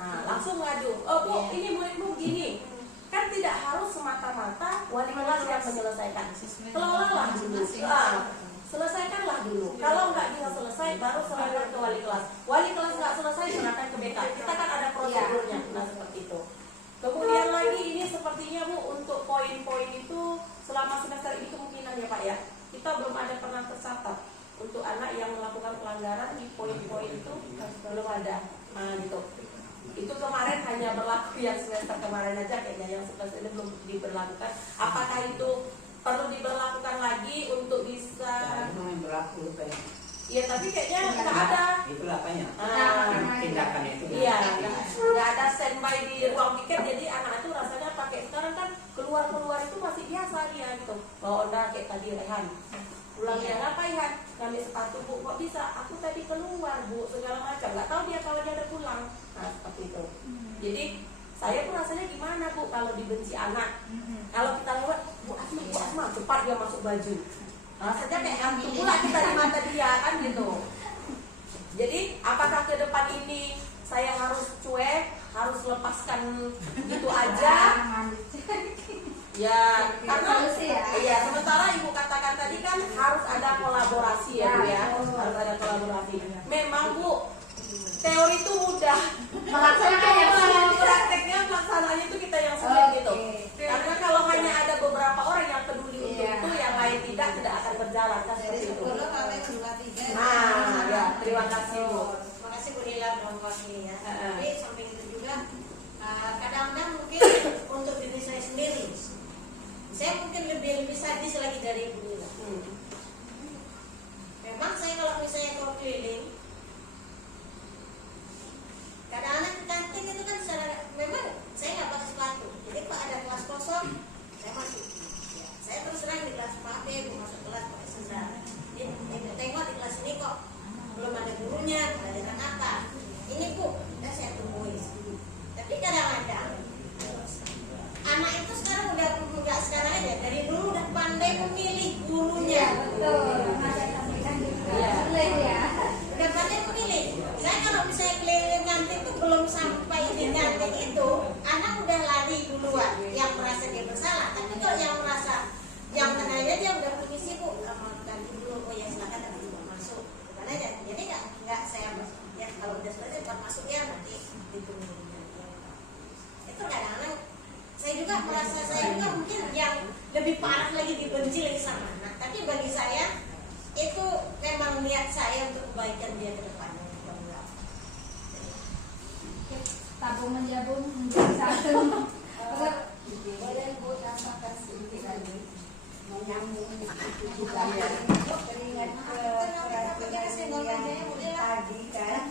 Nah, langsung ngadu, oh Bu ini muridmu begini. Kan tidak harus semata-mata wali kelas yang menyelesaikan. Kelolalah dulu. Selesaikanlah dulu. Kalau nggak bisa selesai, baru serahkan ke wali kelas. Wali kelas nggak selesai, serahkan ke BK. Kita kan ada prosedurnya, nah seperti itu. Kemudian lagi ini sepertinya Bu untuk poin-poin itu selama semester ini kemungkinan ya Pak ya, kita belum ada pernah tercatat untuk anak yang melakukan pelanggaran di poin-poin itu belum ada. Nah gitu. Itu kemarin hanya berlaku yang semester kemarin aja kayaknya, yang semester ini belum diberlakukan. Apakah itu perlu diberlakukan lagi untuk bisa berlaku kayak? Iya tapi kayaknya nggak ada. Itulah apanya? Tindakan itu. Iya, nggak ada standby di ruang piket. Jadi anak itu rasanya pakai sekarang kan keluar itu masih biasa dia gitu. Bawa onda kayak tadi Rehan. Pulangnya ngapain Han? Ngambil sepatu Bu, kok bisa? Aku tadi keluar Bu, segala macam. Nggak tahu dia kalau dia ada pulang. Nah seperti itu. Jadi saya pun rasanya gimana Bu kalau dibenci anak. Kalau kita lewat, Bu Asma, cepat dia masuk baju. Rasanya kayak hantu pula kita di mata dia kan gitu. Jadi apakah ke depan ini saya harus cuek, harus lepaskan gitu aja? Ya, karena ya sementara Ibu katakan tadi kan harus ada kolaborasi ya Bu ya, harus ada kolaborasi. Memang Bu, teori itu mudah, prakteknya pelaksanaannya itu kita yang sulit gitu. Karena kalau hanya ada beberapa orang yang peduli untuk itu, yang lain tidak akan berjalan kan seperti itu. Nah, ya terima kasih Bu. Terima kasih Bu Nila mewakili ya. Tapi samping itu juga kadang-kadang mungkin untuk diri saya sendiri, saya mungkin lebih sadis lagi dari Ibu Nila. Memang saya kalau misalnya kalau keliling, kadang-kadang ke kantin itu kan secara memang saya nggak pakai sepatu. Jadi kalau ada kelas kosong, saya masuk. Ya, saya terus terang di kelas Pak B, masuk kelas pakai sendal. Tengok di kelas ini kok belum ada gurunya, pelajaran apa? Ini Bu, saya tungguin. Tapi kadang-kadang anak itu sekarang udah nggak sekarang aja, dari dulu udah pandai memilih gurunya. Udah pandai memilih. Saya kalau misalnya keliling kantin itu belum sampai di kantin itu, anak udah lari duluan, yang merasa dia bersalah. Tapi kalau yang merasa yang tenangnya dia udah permisi Bu, ganti dulu, oh ya silakan nanti masuk. Bukan aja. Jadi nggak saya ya kalau udah selesai bukan masuk ya nanti ditunggu. Itu kadang-kadang saya juga merasa saya juga mungkin yang lebih parah lagi dibenci lagi sama anak. Tapi bagi saya itu memang niat saya untuk kebaikan dia ke depan. Tabung menjabung menjadi satu. Boleh Bu, terima kasih lagi menyambung itu juga ya. Teringat ke perhatian yang tadi kan.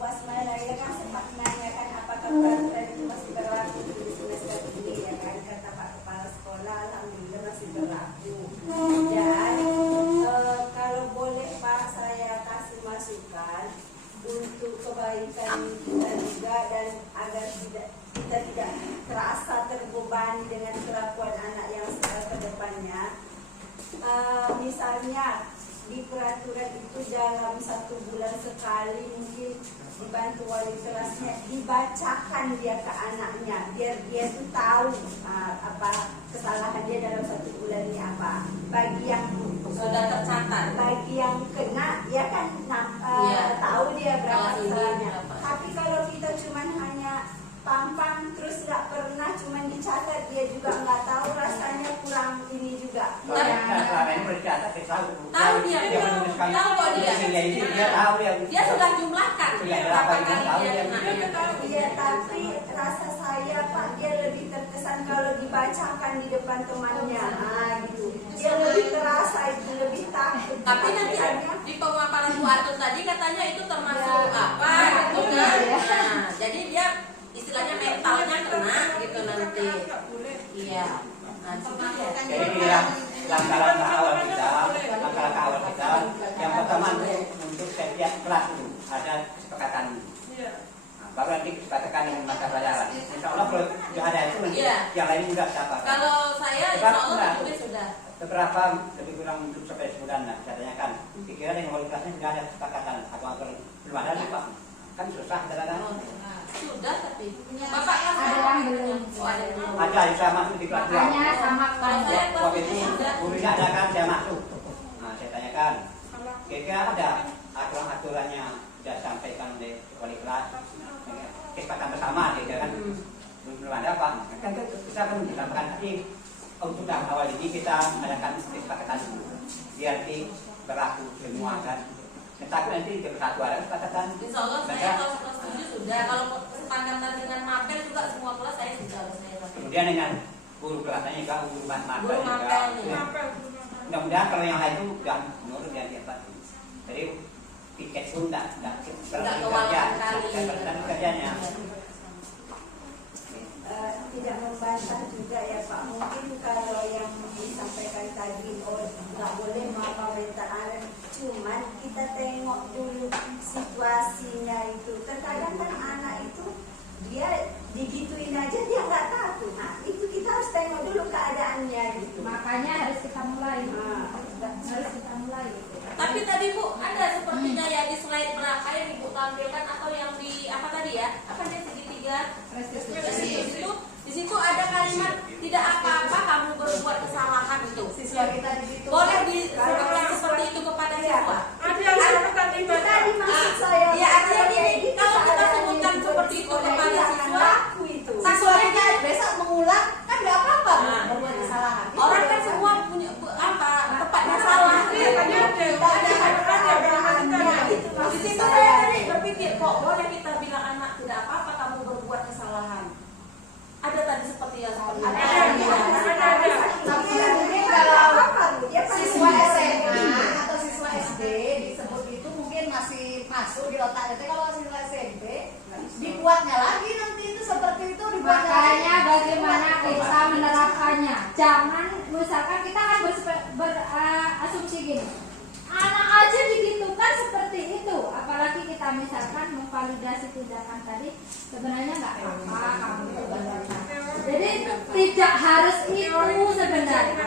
Bu Asmailaya kan sempat menanyakan apakah peraturan itu masih berlaku di semester ini ya kan, kata Pak Kepala Sekolah alhamdulillah masih berlaku. Dan kalau boleh Pak saya kasih masukan untuk kebaikan kita juga dan agar kita tidak terasa terbebani dengan kelakuan anak yang ke depannya. Misalnya di peraturan itu dalam 1 bulan sekali mungkin dibantu wali kelasnya dibacakan dia ke anaknya biar dia tuh tahu apa kesalahan dia dalam 1 bulan ini apa. Bagi yang Sudah tercatat. bagi yang kena ya kan tahu dia berapa kesalahannya. Tapi kalau kita cuman hanya pampang terus nggak pernah cuman dicatat, dia juga nggak tahu, rasanya kurang ini juga. Tahu dia kok dia sudah jumlahkan berapa kali dia kena. Iya, tapi rasa saya Pak dia lebih terkesan kalau dibacakan di depan temannya, gitu. Dia lebih terasa itu, lebih takut. Tapi nanti di pemaparan Bu Atun tadi katanya itu termasuk apa gitu kan. Nah, jadi dia istilahnya mentalnya kena gitu nanti. Iya. Nah, Jadi inilah langkah-langkah awal kita, yang pertama untuk setiap kelas itu ada kesepakatan. Nah, baru nanti kesepakatan dengan mata pelajaran. Insya Allah kalau sudah ada itu nanti yang lain juga siapa? kalau saya insya Allah juga sudah. Beberapa lebih kurang untuk sampai sebulan lah, saya tanyakan. Pikiran yang wali kelasnya sudah ada kesepakatan atau belum ada nih Pak? Kan susah kadang-kadang. Sudah tapi Bapak kan Ada yang belum. ada yang belum. Ada yang saya masuk di kelas 2. Makanya sama Kalau saya Waktu itu kelas sudah. gurunya ada kan saya masuk. Nah saya tanyakan, kira-kira ada aturan-aturannya sudah sampaikan oleh wali kelas, kesepakatan bersama, gitu kan? Belum ada Pak. Kan kita kan disampaikan tadi untuk tahap awal ini kita mengadakan kesepakatan biar berlaku semua kan. Tapi nanti satu ada kesepakatan. Insya Allah saya kalau kelas 7 sudah. Kalau kesepakatan dengan mapel juga semua kelas saya sudah saya. Kemudian dengan guru kelasnya juga guru mapel Guru juga. mapel Ya. Mudah-mudahan kalau yang lain itu sudah menurut yang dapat. Jadi tiket pun tidak kewalahan kali. Tidak kerjanya. membantah juga ya Pak. Mungkin kalau yang disampaikan tadi, nggak boleh mengomentari. Cuman kita tengok dulu situasinya itu. Terkadang kan anak itu dia digituin aja dia nggak takut. Nah itu kita harus tengok dulu keadaannya gitu. Makanya harus kita mulai. Harus kita mulai. Tapi tadi Bu ada sepertinya ya di slide berapa yang Ibu tampilkan atau yang di apa tadi ya? Apa dia segitiga? Di situ ada kalimat tidak apa-apa kamu berbuat kesalahan itu. Siswa kita di situ. Boleh disebutkan seperti itu kepada siswa. Itu tadi maksud saya. Ya artinya gini, kalau kita sebutkan seperti itu kepada siswa, itu. Siswa kita besok mengulang kan nggak apa-apa Nah. berbuat kesalahan. orang kan semua punya tempatnya salah. Di situ saya tadi berpikir kok boleh kita bilang anak tidak apa-apa kamu berbuat kesalahan. Ada tadi seperti yang seperti Ada. itu. Tapi mungkin kalau siswa SMA atau siswa SD disebut itu mungkin masih masuk di otak. Tapi kalau siswa SMP dibuatnya lagi nanti itu seperti itu dibuatnya. Makanya bagaimana kita menerapkannya. Jangan misalkan kita kan berasumsi gini. Anak aja digitukan seperti itu, apalagi kita misalkan memvalidasi tindakan tadi sebenarnya nggak apa-apa kamu itu berbuat. Jadi tidak harus itu sebenarnya.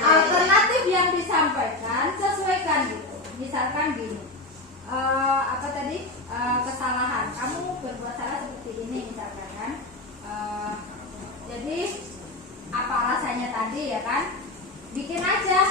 Alternatif yang disampaikan sesuaikan gitu. Misalkan gini, apa tadi kesalahan kamu berbuat salah seperti ini misalkan kan. Jadi apa alasannya tadi ya kan? Bikin aja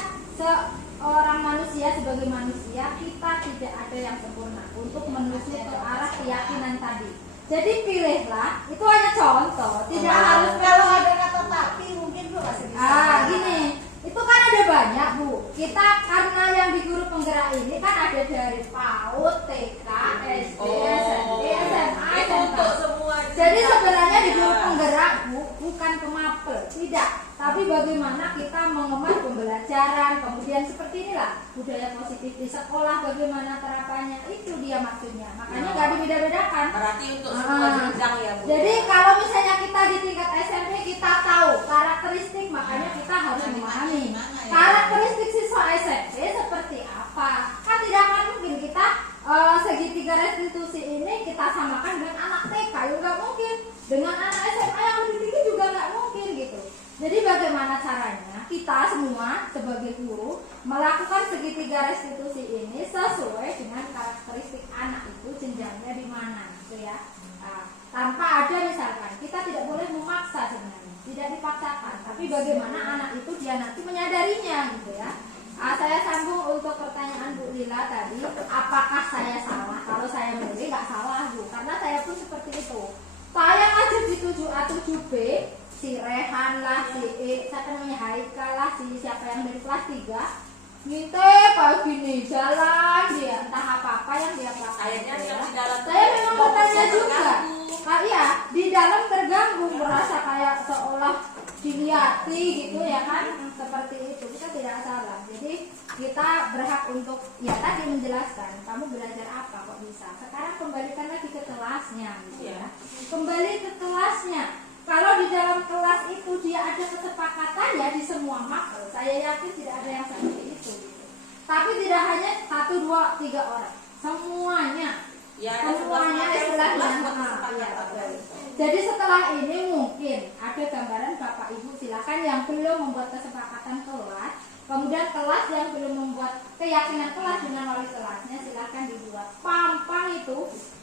orang manusia sebagai manusia kita tidak ada yang sempurna untuk menuju ke arah keyakinan tadi. Jadi pilihlah, itu hanya contoh, tidak harus kalau ada kata tapi mungkin lu masih bisa. gini, itu kan ada banyak Bu. Kita karena yang di guru penggerak ini kan ada dari PAUD, TK, SD, SMP, SMA, Itu untuk semua. Jadi sebenarnya di guru penggerak Bu, bukan pemapel, tidak. Tapi bagaimana kita mengemas pembelajaran, kemudian seperti inilah budaya positif di sekolah, bagaimana terapannya, itu dia maksudnya. Makanya nggak dibeda-bedakan. Berarti untuk semua jenjang ya Bu. Jadi kalau misalnya kita di tingkat SMP kita tahu karakteristik, makanya kita harus memahami karakteristik siswa SMP seperti apa. Kan tidak akan mungkin kita segitiga restitusi ini kita samakan dengan anak TK, ya nggak mungkin. Dengan anak SMA yang lebih tinggi juga nggak mungkin gitu. Jadi bagaimana caranya kita semua sebagai guru melakukan segitiga restitusi ini sesuai dengan karakteristik anak itu jenjangnya di mana gitu ya. Nah, tanpa ada misalkan kita tidak boleh memaksa sebenarnya, tidak dipaksakan, tapi bagaimana anak itu dia nanti menyadarinya gitu ya. Saya sambung untuk pertanyaan Bu Lila tadi, apakah saya salah? Kalau saya memilih nggak salah Bu, karena saya pun seperti itu. Saya aja di 7A 7B, si Rehan lah, si siapa namanya Haikal lah, si siapa yang dari kelas 3 nginte pagi nih jalan dia entah apa yang dia lakukan. Akhirnya yang di dalam Saya memang bertanya juga. Iya, di dalam terganggu merasa kayak seolah dilihati gitu ya kan, seperti itu. Kita tidak salah. Jadi kita berhak untuk ya tadi menjelaskan kamu belajar apa kok bisa. Sekarang kembalikan lagi ke kelasnya gitu ya. Kembali ke kelasnya. Kalau di dalam kelas itu dia ada kesepakatan ya di semua makel, saya yakin tidak ada yang seperti itu gitu. Tapi tidak hanya 1, 2, 3 orang, semuanya. Ya, ada Semuanya istilahnya. Jadi setelah ini mungkin ada gambaran Bapak Ibu silakan yang belum membuat kesepakatan kelas, kemudian kelas yang belum membuat keyakinan kelas dengan wali kelasnya silakan dibuat. Pampang itu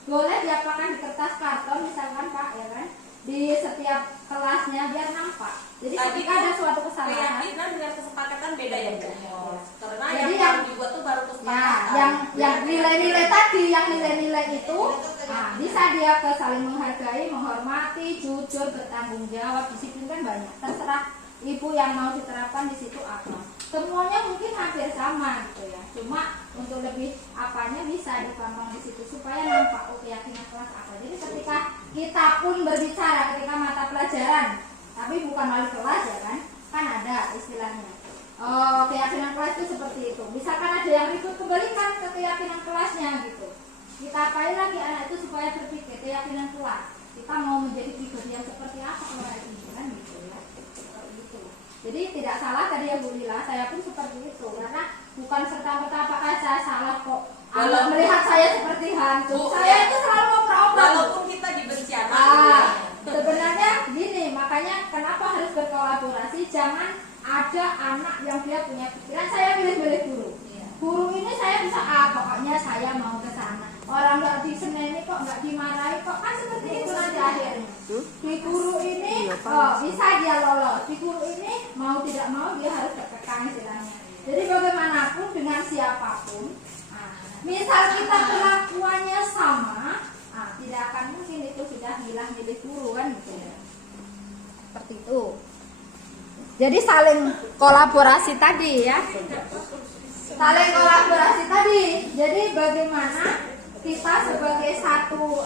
boleh diapakan di kertas karton misalkan Pak ya kan, di setiap kelasnya biar nampak. Jadi ketika ada suatu kesalahan, keyakinan dengan kesepakatan beda ya Bu. Karena jadi yang dibuat tuh baru kesepakatan. ya, yang nilai-nilai tadi, yang nilai-nilai itu, nah, bisa dia ke saling menghargai, menghormati, jujur, bertanggung jawab, disiplin kan banyak. Terserah ibu yang mau diterapkan di situ apa. Semuanya mungkin hampir sama gitu ya. Cuma untuk lebih apanya bisa dipantau di situ supaya nampak oh keyakinan kelas apa. Jadi ketika kita pun berbicara ketika mata pelajaran, tapi bukan wali kelas ya kan ada istilahnya. Keyakinan kelas itu seperti itu. Misalkan ada yang ribut, kembalikan ke keyakinan kelasnya gitu. Kita apain lagi anak itu supaya berpikir keyakinan kelas. Kita mau menjadi figur yang seperti apa kalau kayak ini kan gitu ya. Gitu. Jadi tidak salah tadi ya Bu Lila, saya pun seperti itu karena bukan serta-merta apakah saya salah kok. Kalau melihat saya seperti hantu, saya itu selalu ngobrol-ngobrol. Walaupun kita dibenci anak. Sebenarnya gini, makanya kenapa harus berkolaborasi? Jangan ada anak yang dia punya pikiran saya milih-milih guru. Guru ini saya bisa pokoknya saya mau ke sana. Orang nggak diseneni kok, nggak dimarahi kok, kan seperti itu nanti akhirnya. Di guru ini bisa dia lolos, di guru ini mau tidak mau dia harus tertekan istilahnya. Jadi bagaimanapun dengan siapapun, misal kita perlakuannya sama, tidak akan mungkin itu sudah hilang milih guru kan gitu ya. Seperti itu. Jadi saling kolaborasi tadi ya. Saling kolaborasi tadi. Jadi bagaimana kita sebagai satu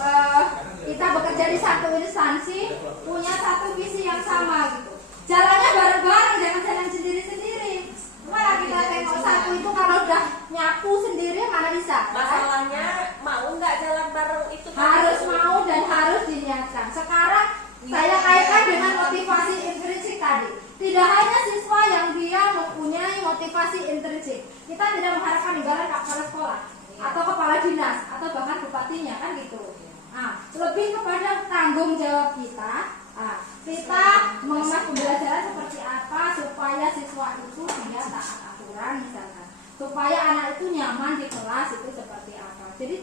kita bekerja di satu instansi punya satu visi yang sama gitu. Jalannya bareng-bareng, jangan jalan sendiri-sendiri. Malah kita tengok satu itu kalau udah nyapu sendiri mana bisa? Masalahnya mau nggak jalan bareng itu Harus mau dan harus diniatkan. Sekarang saya kaitkan dengan motivasi intrinsik tadi. Tidak hanya siswa yang dia mempunyai motivasi intrinsik. Kita tidak mengharapkan ibarat kepala sekolah atau kepala dinas atau bahkan bupatinya kan gitu. Lebih kepada tanggung jawab kita. Kita mengemas pembelajaran seperti apa supaya siswa itu dia taat aturan misalkan. Supaya anak itu nyaman di kelas itu seperti apa. Jadi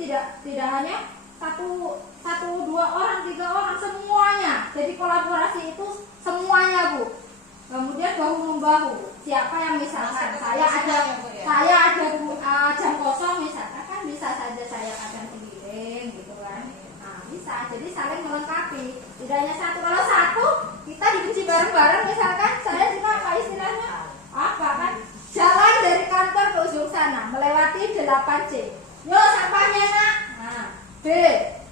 tidak hanya satu dua orang, 3 orang, semuanya. Jadi kolaborasi itu semuanya Bu. Kemudian bahu membahu. Siapa yang misalkan saya ada jam kosong misalkan kan bisa saja saya kadang penggiling gitu kan. Bisa. Jadi saling melengkapi. Tidak hanya satu. Kalau satu kita dibenci bareng-bareng misalkan saya juga apa istilahnya? Apa kan? Jalan dari kantor ke ujung sana melewati 8C. Yo sampahnya nak. B.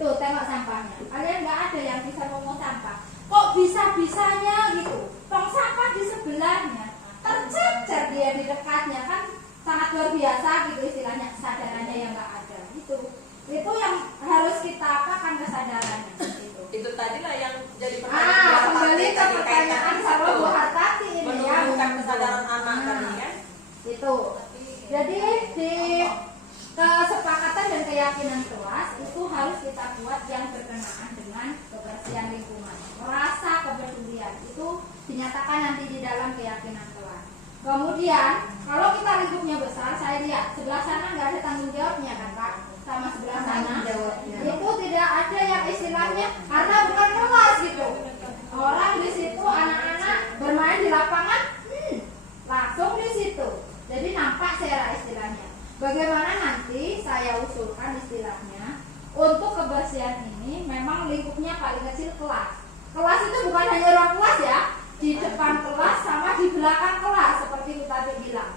Tuh tengok sampahnya. Kalian nggak ada yang bisa ngomong sampah. Kok bisa-bisanya gitu? Tong sampah di sebelahnya. Tercecer dia di dekatnya kan sangat luar biasa gitu istilahnya kesadarannya yang nggak ada gitu. Itu yang harus kita apakan kesadarannya gitu. Itu tadilah yang jadi Kembali ke pertanyaan kalau Bu Hartati ini ya menumbuhkan kesadaran anak tadi kan. Itu. Jadi di kesepakatan dan keyakinan kelas itu harus kita buat yang berkenaan dengan kebersihan lingkungan. Rasa kepedulian itu dinyatakan nanti di dalam keyakinan kelas. Kemudian kalau kita lingkupnya besar, saya lihat sebelah sana nggak ada tanggung jawabnya kan Pak, sama sebelah sana itu tidak ada yang istilahnya karena bukan kelas gitu. Orang di situ anak-anak bermain di lapangan, langsung di situ. Jadi nampak secara istilahnya. Bagaimana nanti saya usulkan istilahnya untuk kebersihan ini memang lingkupnya paling kecil kelas. Kelas itu bukan hanya ruang kelas ya, di depan kelas sama di belakang kelas seperti kita tadi bilang.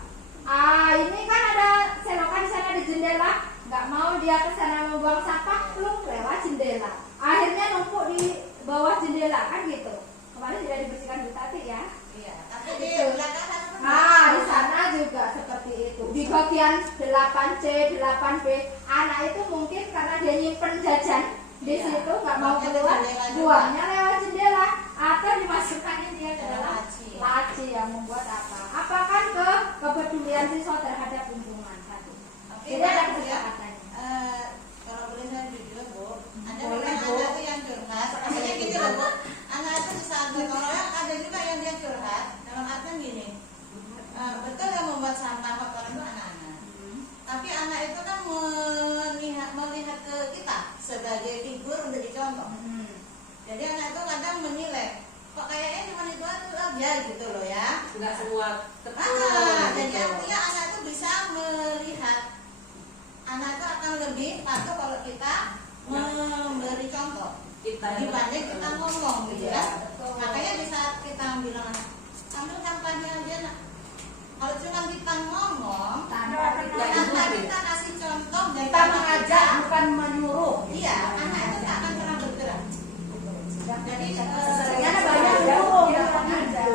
Ini kan ada selokan di sana di jendela, nggak mau dia ke sana membuang sampah, belum lewat jendela. Akhirnya numpuk di bawah jendela kan gitu. Kepala kemarin sudah dibersihkan Bu Tati ya. Iya, tapi di Itu. belakang sana pun Nah, di sana juga seperti itu. Di bagian 8C, 8B, anak itu mungkin karena dia nyimpen jajan di Iya. situ nggak mau Buangnya keluar, ke jendela juga. buangnya lewat jendela atau dimasukkannya dia ke dalam Laci. laci yang membuat apa? Apakah ke kepedulian siswa terhadap lingkungan satu? Tapi Jadi ada Mbak, ya, kesepakatannya. kalau boleh saya jujur Bu, ada Boleh, memang Bu. anak itu yang curhat. Maksudnya gini loh Bu, anak itu di saat gotong royong ada juga yang dia curhat. Dalam artian gini, betul yang membuat sampah kotoran itu anak-anak. Tapi anak itu kan melihat ke kita sebagai figur untuk dicontoh. Jadi anak itu kadang menilai, kok kayaknya cuma itu aja gitu loh ya. Nggak semua Jadi gitu. artinya anak itu bisa melihat, anak itu akan lebih patuh kalau kita memberi contoh dibanding kita ngomong gitu ya. Makanya di saat kita bilang anak, ambil sampahnya aja nak. Kalau cuma kita ngomong, Tanpa kita tanpa kita kasih contoh dan Kita mengajak bukan menyuruh. iya, anak itu tak akan pernah bergerak. Jadi Sebenarnya banyak nyuruh yang mengajak.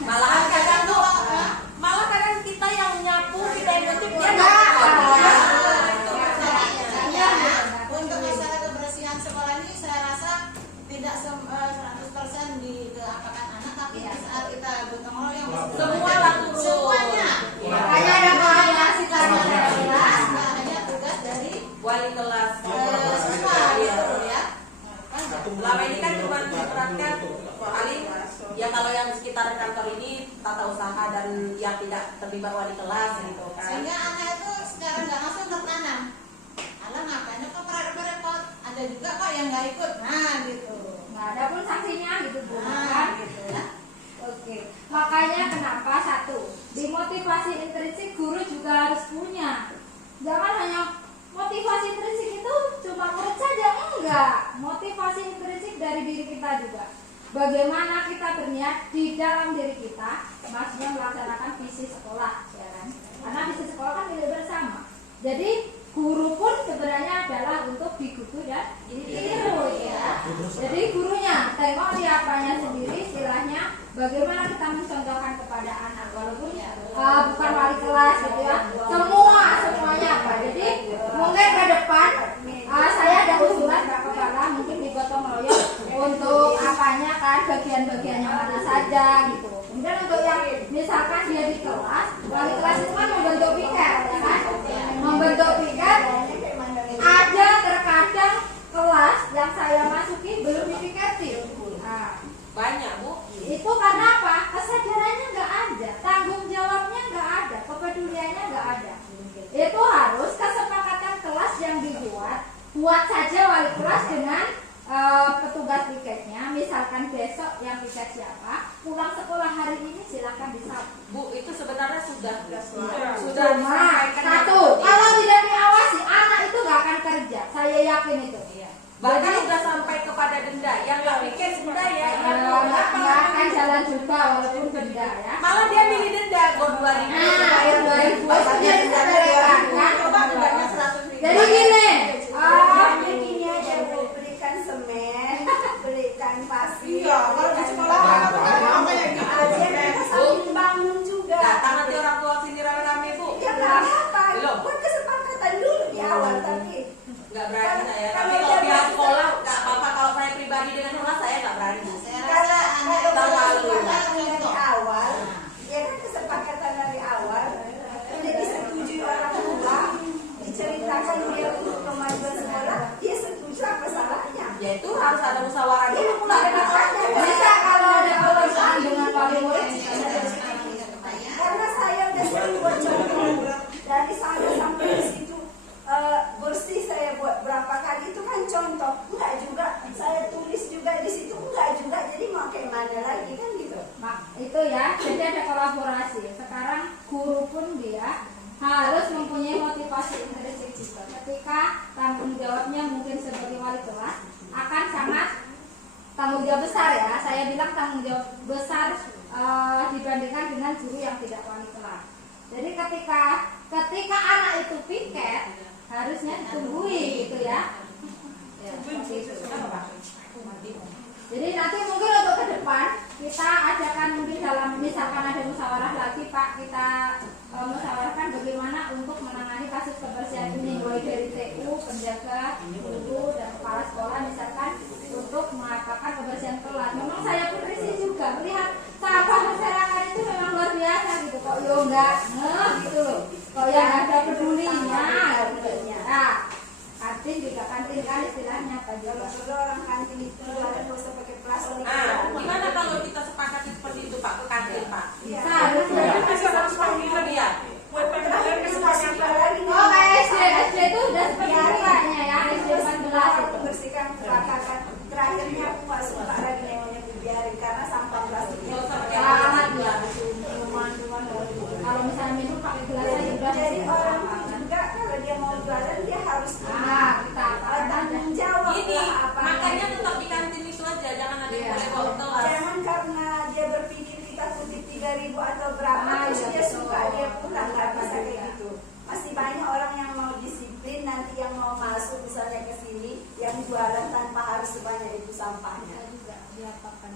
Malahan kadang tuh, Hah? malah kadang kita yang nyapu, kita yang nyucip, dia Enggak. Untuk masalah kebersihan sekolah ini saya rasa tidak 100% diapakan anak, tapi di saat kita gotong royong Semua lah turun. semuanya. Makanya ada kolaborasi tadi. Jelas, nggak hanya tugas dari wali kelas. siswa Iya. gitu ya. Selama ini kan cuma diterapkan paling ya kalau yang di sekitar kantor ini tata usaha dan yang tidak terlibat wali kelas gitu kan. Sehingga anak itu secara nggak langsung tertanam. Alah ngapain kok repot-repot? Ada juga kok yang nggak ikut. Nah gitu. Nah, ada pun sanksinya gitu Bu. Nah Kan? gitu ya. Oke, makanya kenapa satu, di motivasi intrinsik guru juga harus punya. Jangan hanya motivasi intrinsik itu cuma murid saja, enggak. Motivasi intrinsik dari diri kita juga. Bagaimana kita berniat di dalam diri kita, maksudnya melaksanakan visi sekolah, ya kan? Karena visi sekolah kan milik bersama. Jadi guru pun sebenarnya adalah untuk digugu dan ditiru ya. Jadi gurunya tengok di apanya sendiri, istilahnya bagaimana kita mencontohkan kepada anak walaupun bukan wali kelas gitu ya. Semuanya apa? Jadi mungkin ke depan saya ada usulan Pak Kepala mungkin di gotong royong untuk apanya kan bagian-bagiannya mana saja gitu. Kemudian untuk yang misalkan dia di kelas, wali kelas itu kan membentuk piket ya kan? Membentuk piket ada terkadang kelas yang saya masuki belum dipiketi. Nah, Banyak Bu. itu karena apa? Kesadarannya nggak ada, tanggung jawabnya nggak ada, kepeduliannya nggak ada. Itu harus kesepakatan kelas yang dibuat. Buat saja wali kelas dengan petugas piketnya. Misalkan besok yang piket siapa, pulang sekolah hari ini silakan disapu. Bu itu sebenarnya sudah Cuma disampaikan satu, kalau tidak diawasi anak itu nggak akan kerja. Saya yakin itu. bahkan sudah sampai kepada denda yang nggak pikir denda ya yang Nggak akan jalan juga walaupun denda ya. malah dia milih denda gor 2000 Nah, air 2000 itu jadi sepelekan kan. coba dendanya 100.000 Jadi gini, Ini aja Bu, belikan semen, belikan pasir. Iya, kalau di sekolah belikan apa ya gitu. aja kita sambil bangun juga. datang nanti orang tua sini rame-rame Bu Ya nggak apa-apa, Belum. buat kesepakatan dulu di awal tapi nggak berani saya Kalau tapi kalau dia pihak bisa- sekolah nggak apa-apa kalau saya pribadi dengan kelas saya nggak berani Saya kalau rasa anak itu kalau harus kesepakatan dari contoh. awal, ya kan kesepakatan dari awal udah disetujui orang tua, diceritakan dia untuk kemajuan sekolah, dia setuju apa salahnya? ya itu harus ada musyawarah Iya, dulu pula makanya bisa kalau ada perasaan dengan wali murid karena saya udah sering buat contoh dari sana sampai di situ bersih saya buat berapa kali itu kan contoh enggak juga saya tulis juga di situ enggak juga jadi mau kayak mana lagi kan gitu. itu ya. Jadi ada kolaborasi. Sekarang guru pun dia harus mempunyai motivasi intrinsik juga. Ketika tanggung jawabnya mungkin sebagai wali kelas akan sangat tanggung jawab besar ya. Saya bilang tanggung jawab besar dibandingkan dengan guru yang tidak wali kelas. Jadi ketika anak itu piket harusnya ditunggui gitu ya. Seperti itu. Jadi nanti mungkin untuk ke depan kita adakan mungkin dalam misalkan ada musyawarah lagi Pak, kita musyawarahkan bagaimana untuk menangani kasus kebersihan ini, mulai dari TU, penjaga, guru, dan kepala sekolah misalkan untuk mengatakan kebersihan kelas. Memang saya pun risih juga melihat sampah berserakan itu memang luar biasa gitu, kok yo enggak gitu loh, kok yang ada pedulinya gitu. Nah, kantin juga kantin kan istilahnya Pak juga. Kalau orang kantin itu ada nggak usah pakai plastik. Gimana kalau kita sepakati seperti itu Pak ke kantin Pak? Bisa, harusnya. Masih 100 ya. Oh kayak SD itu udah seperti itu kayaknya ya, SD 14 itu. Bersihkan perakakan terakhirnya aku nggak suka lagi namanya dibiarin karena sampah plastiknya Sangat ya, cuman kalau misalnya minum pakai gelas aja udah. jadi orang juga kalau dia mau jualan dia harus Kita tanggung jawab Gini, lah apa makanya tetap di kantin itu aja, jangan ada yang boleh bawa kelas. jangan karena dia berpikir kita kutip 3.000 atau berapa terus dia suka dia pulang, nggak bisa kayak gitu. Masih banyak orang yang mau disiplin, nanti yang mau masuk misalnya ke sini yang jualan tanpa harus sebanyak itu sampahnya. juga diapakan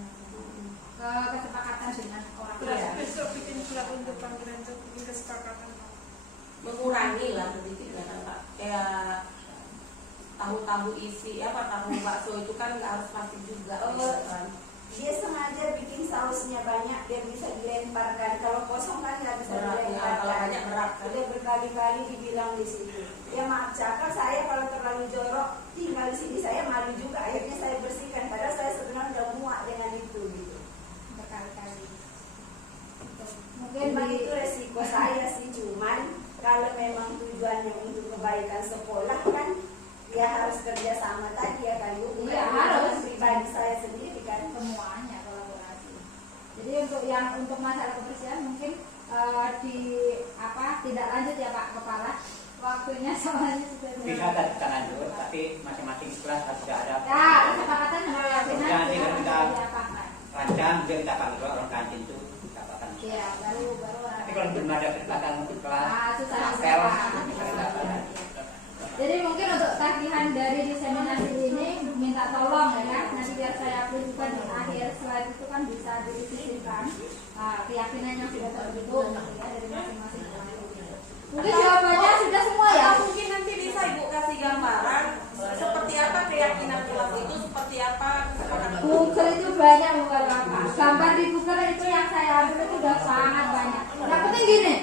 kesepakatan dengan orang Iya. Besok bikin surat untuk panggilan untuk bikin kesepakatan. Mengurangi lah sedikit ya kan Pak. Kayak tahu-tahu isi tahu bakso itu kan nggak harus plastik juga gitu kan. Dia sengaja bikin sausnya banyak biar bisa dilemparkan. Kalau kosong kan nggak bisa Berat, ya, dilemparkan. kalau banyak berat kan. Udah berkali-kali dibilang di situ. Ya maaf cakap, saya kalau terlalu jorok tinggal di sini saya malu juga. Akhirnya saya bersihkan. Padahal saya sebenarnya udah muak dengan itu gitu. berkali-kali. Mungkin itu resiko saya sih, cuman kalau memang tujuannya untuk kebaikan sekolah kan ya harus kerjasama tadi ya kan Bu. Bukan Iya, dengan harus. pribadi saya sendiri kan. Semuanya kolaborasi. Jadi untuk masalah kebersihan mungkin tidak lanjut ya Pak Kepala. Waktunya soalnya sudah Bisa kita lanjut, tapi masing-masing kelas harus ada. Ya, kesepakatan sama keyakinan Jangan kita kita diapakan. rancang, dia kita panggil orang kantin itu kita apakan. Iya, baru Tapi kalau belum ada kesepakatan untuk kelas, susah apel, susah. bisa kita apakan. Jadi mungkin untuk tagihan dari diseminasi ini minta tolong ya kan, nanti biar saya upload juga di akhir slide itu kan bisa disisipkan keyakinan yang sudah terbentuk gitu ya dari masing-masing kelas. Mungkin jawabannya sudah semua ya. Atau mungkin nanti bisa Ibu kasih gambaran seperti apa keyakinan kelas itu, seperti apa kesepakatan. Google itu banyak bukan apa. Gambar di Google itu yang saya ambil itu udah sangat banyak. Yang penting gini,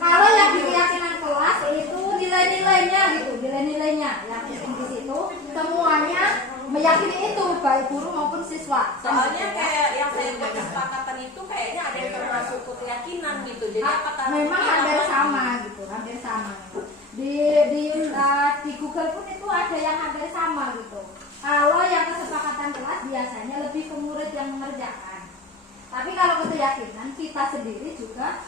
kalau yang di keyakinan kelas itu nilai-nilainya gitu, nilai-nilainya yang penting di situ semuanya meyakini itu baik guru maupun siswa. Soalnya kayak yang saya buat kesepakatan itu kayaknya ada yang termasuk ke keyakinan gitu. Jadi apakah memang hampir sama gitu, hampir sama. Di Google pun itu ada yang hampir sama gitu. Kalau yang kesepakatan kelas biasanya lebih ke murid yang mengerjakan. Tapi kalau ke keyakinan kita sendiri juga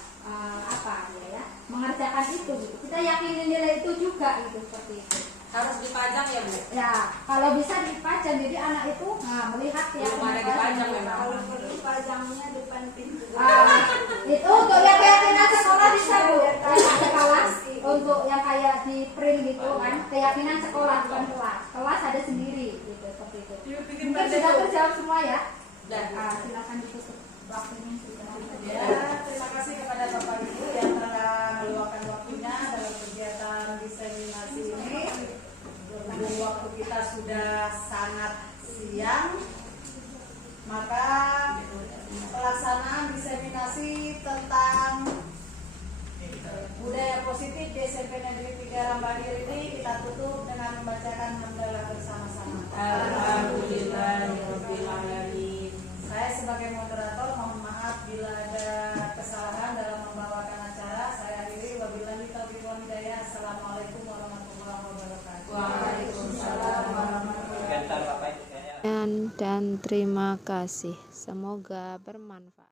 mengerjakan itu gitu. Kita yakinin nilai itu juga gitu seperti itu. harus dipajang ya Bu? Ya, kalau bisa dipajang jadi anak itu melihat Belum ada dipajang memang. Kalau perlu pajangnya depan pintu. Itu untuk yang keyakinan sekolah bisa Bu. Ada kelas untuk yang kayak di print gitu kan, keyakinan sekolah bukan kelas. Kelas ada sendiri gitu seperti itu. Mungkin sudah terjawab semua ya. Dan Silakan ditutup waktunya sudah. Ya, terima kasih kepada Bapak Ibu yang telah meluangkan waktunya dalam kegiatan diseminasi ini. Berhubung waktu kita sudah sangat siang, maka pelaksanaan diseminasi tentang budaya positif di SMP Negeri 3 Rambagir ini kita tutup dengan membacakan hamdalah bersama-sama. Alhamdulillahirabbil alamin. Saya sebagai moderator mohon maaf bila ada kesalahan dalam membawakan acara. Saya akhiri wabillahi taufiq wal hidayah. Assalamualaikum warahmatullahi wabarakatuh. Waalaikumsalam warahmatullahi wabarakatuh. Sebentar Bapak Ibu. Dan terima kasih. Semoga bermanfaat.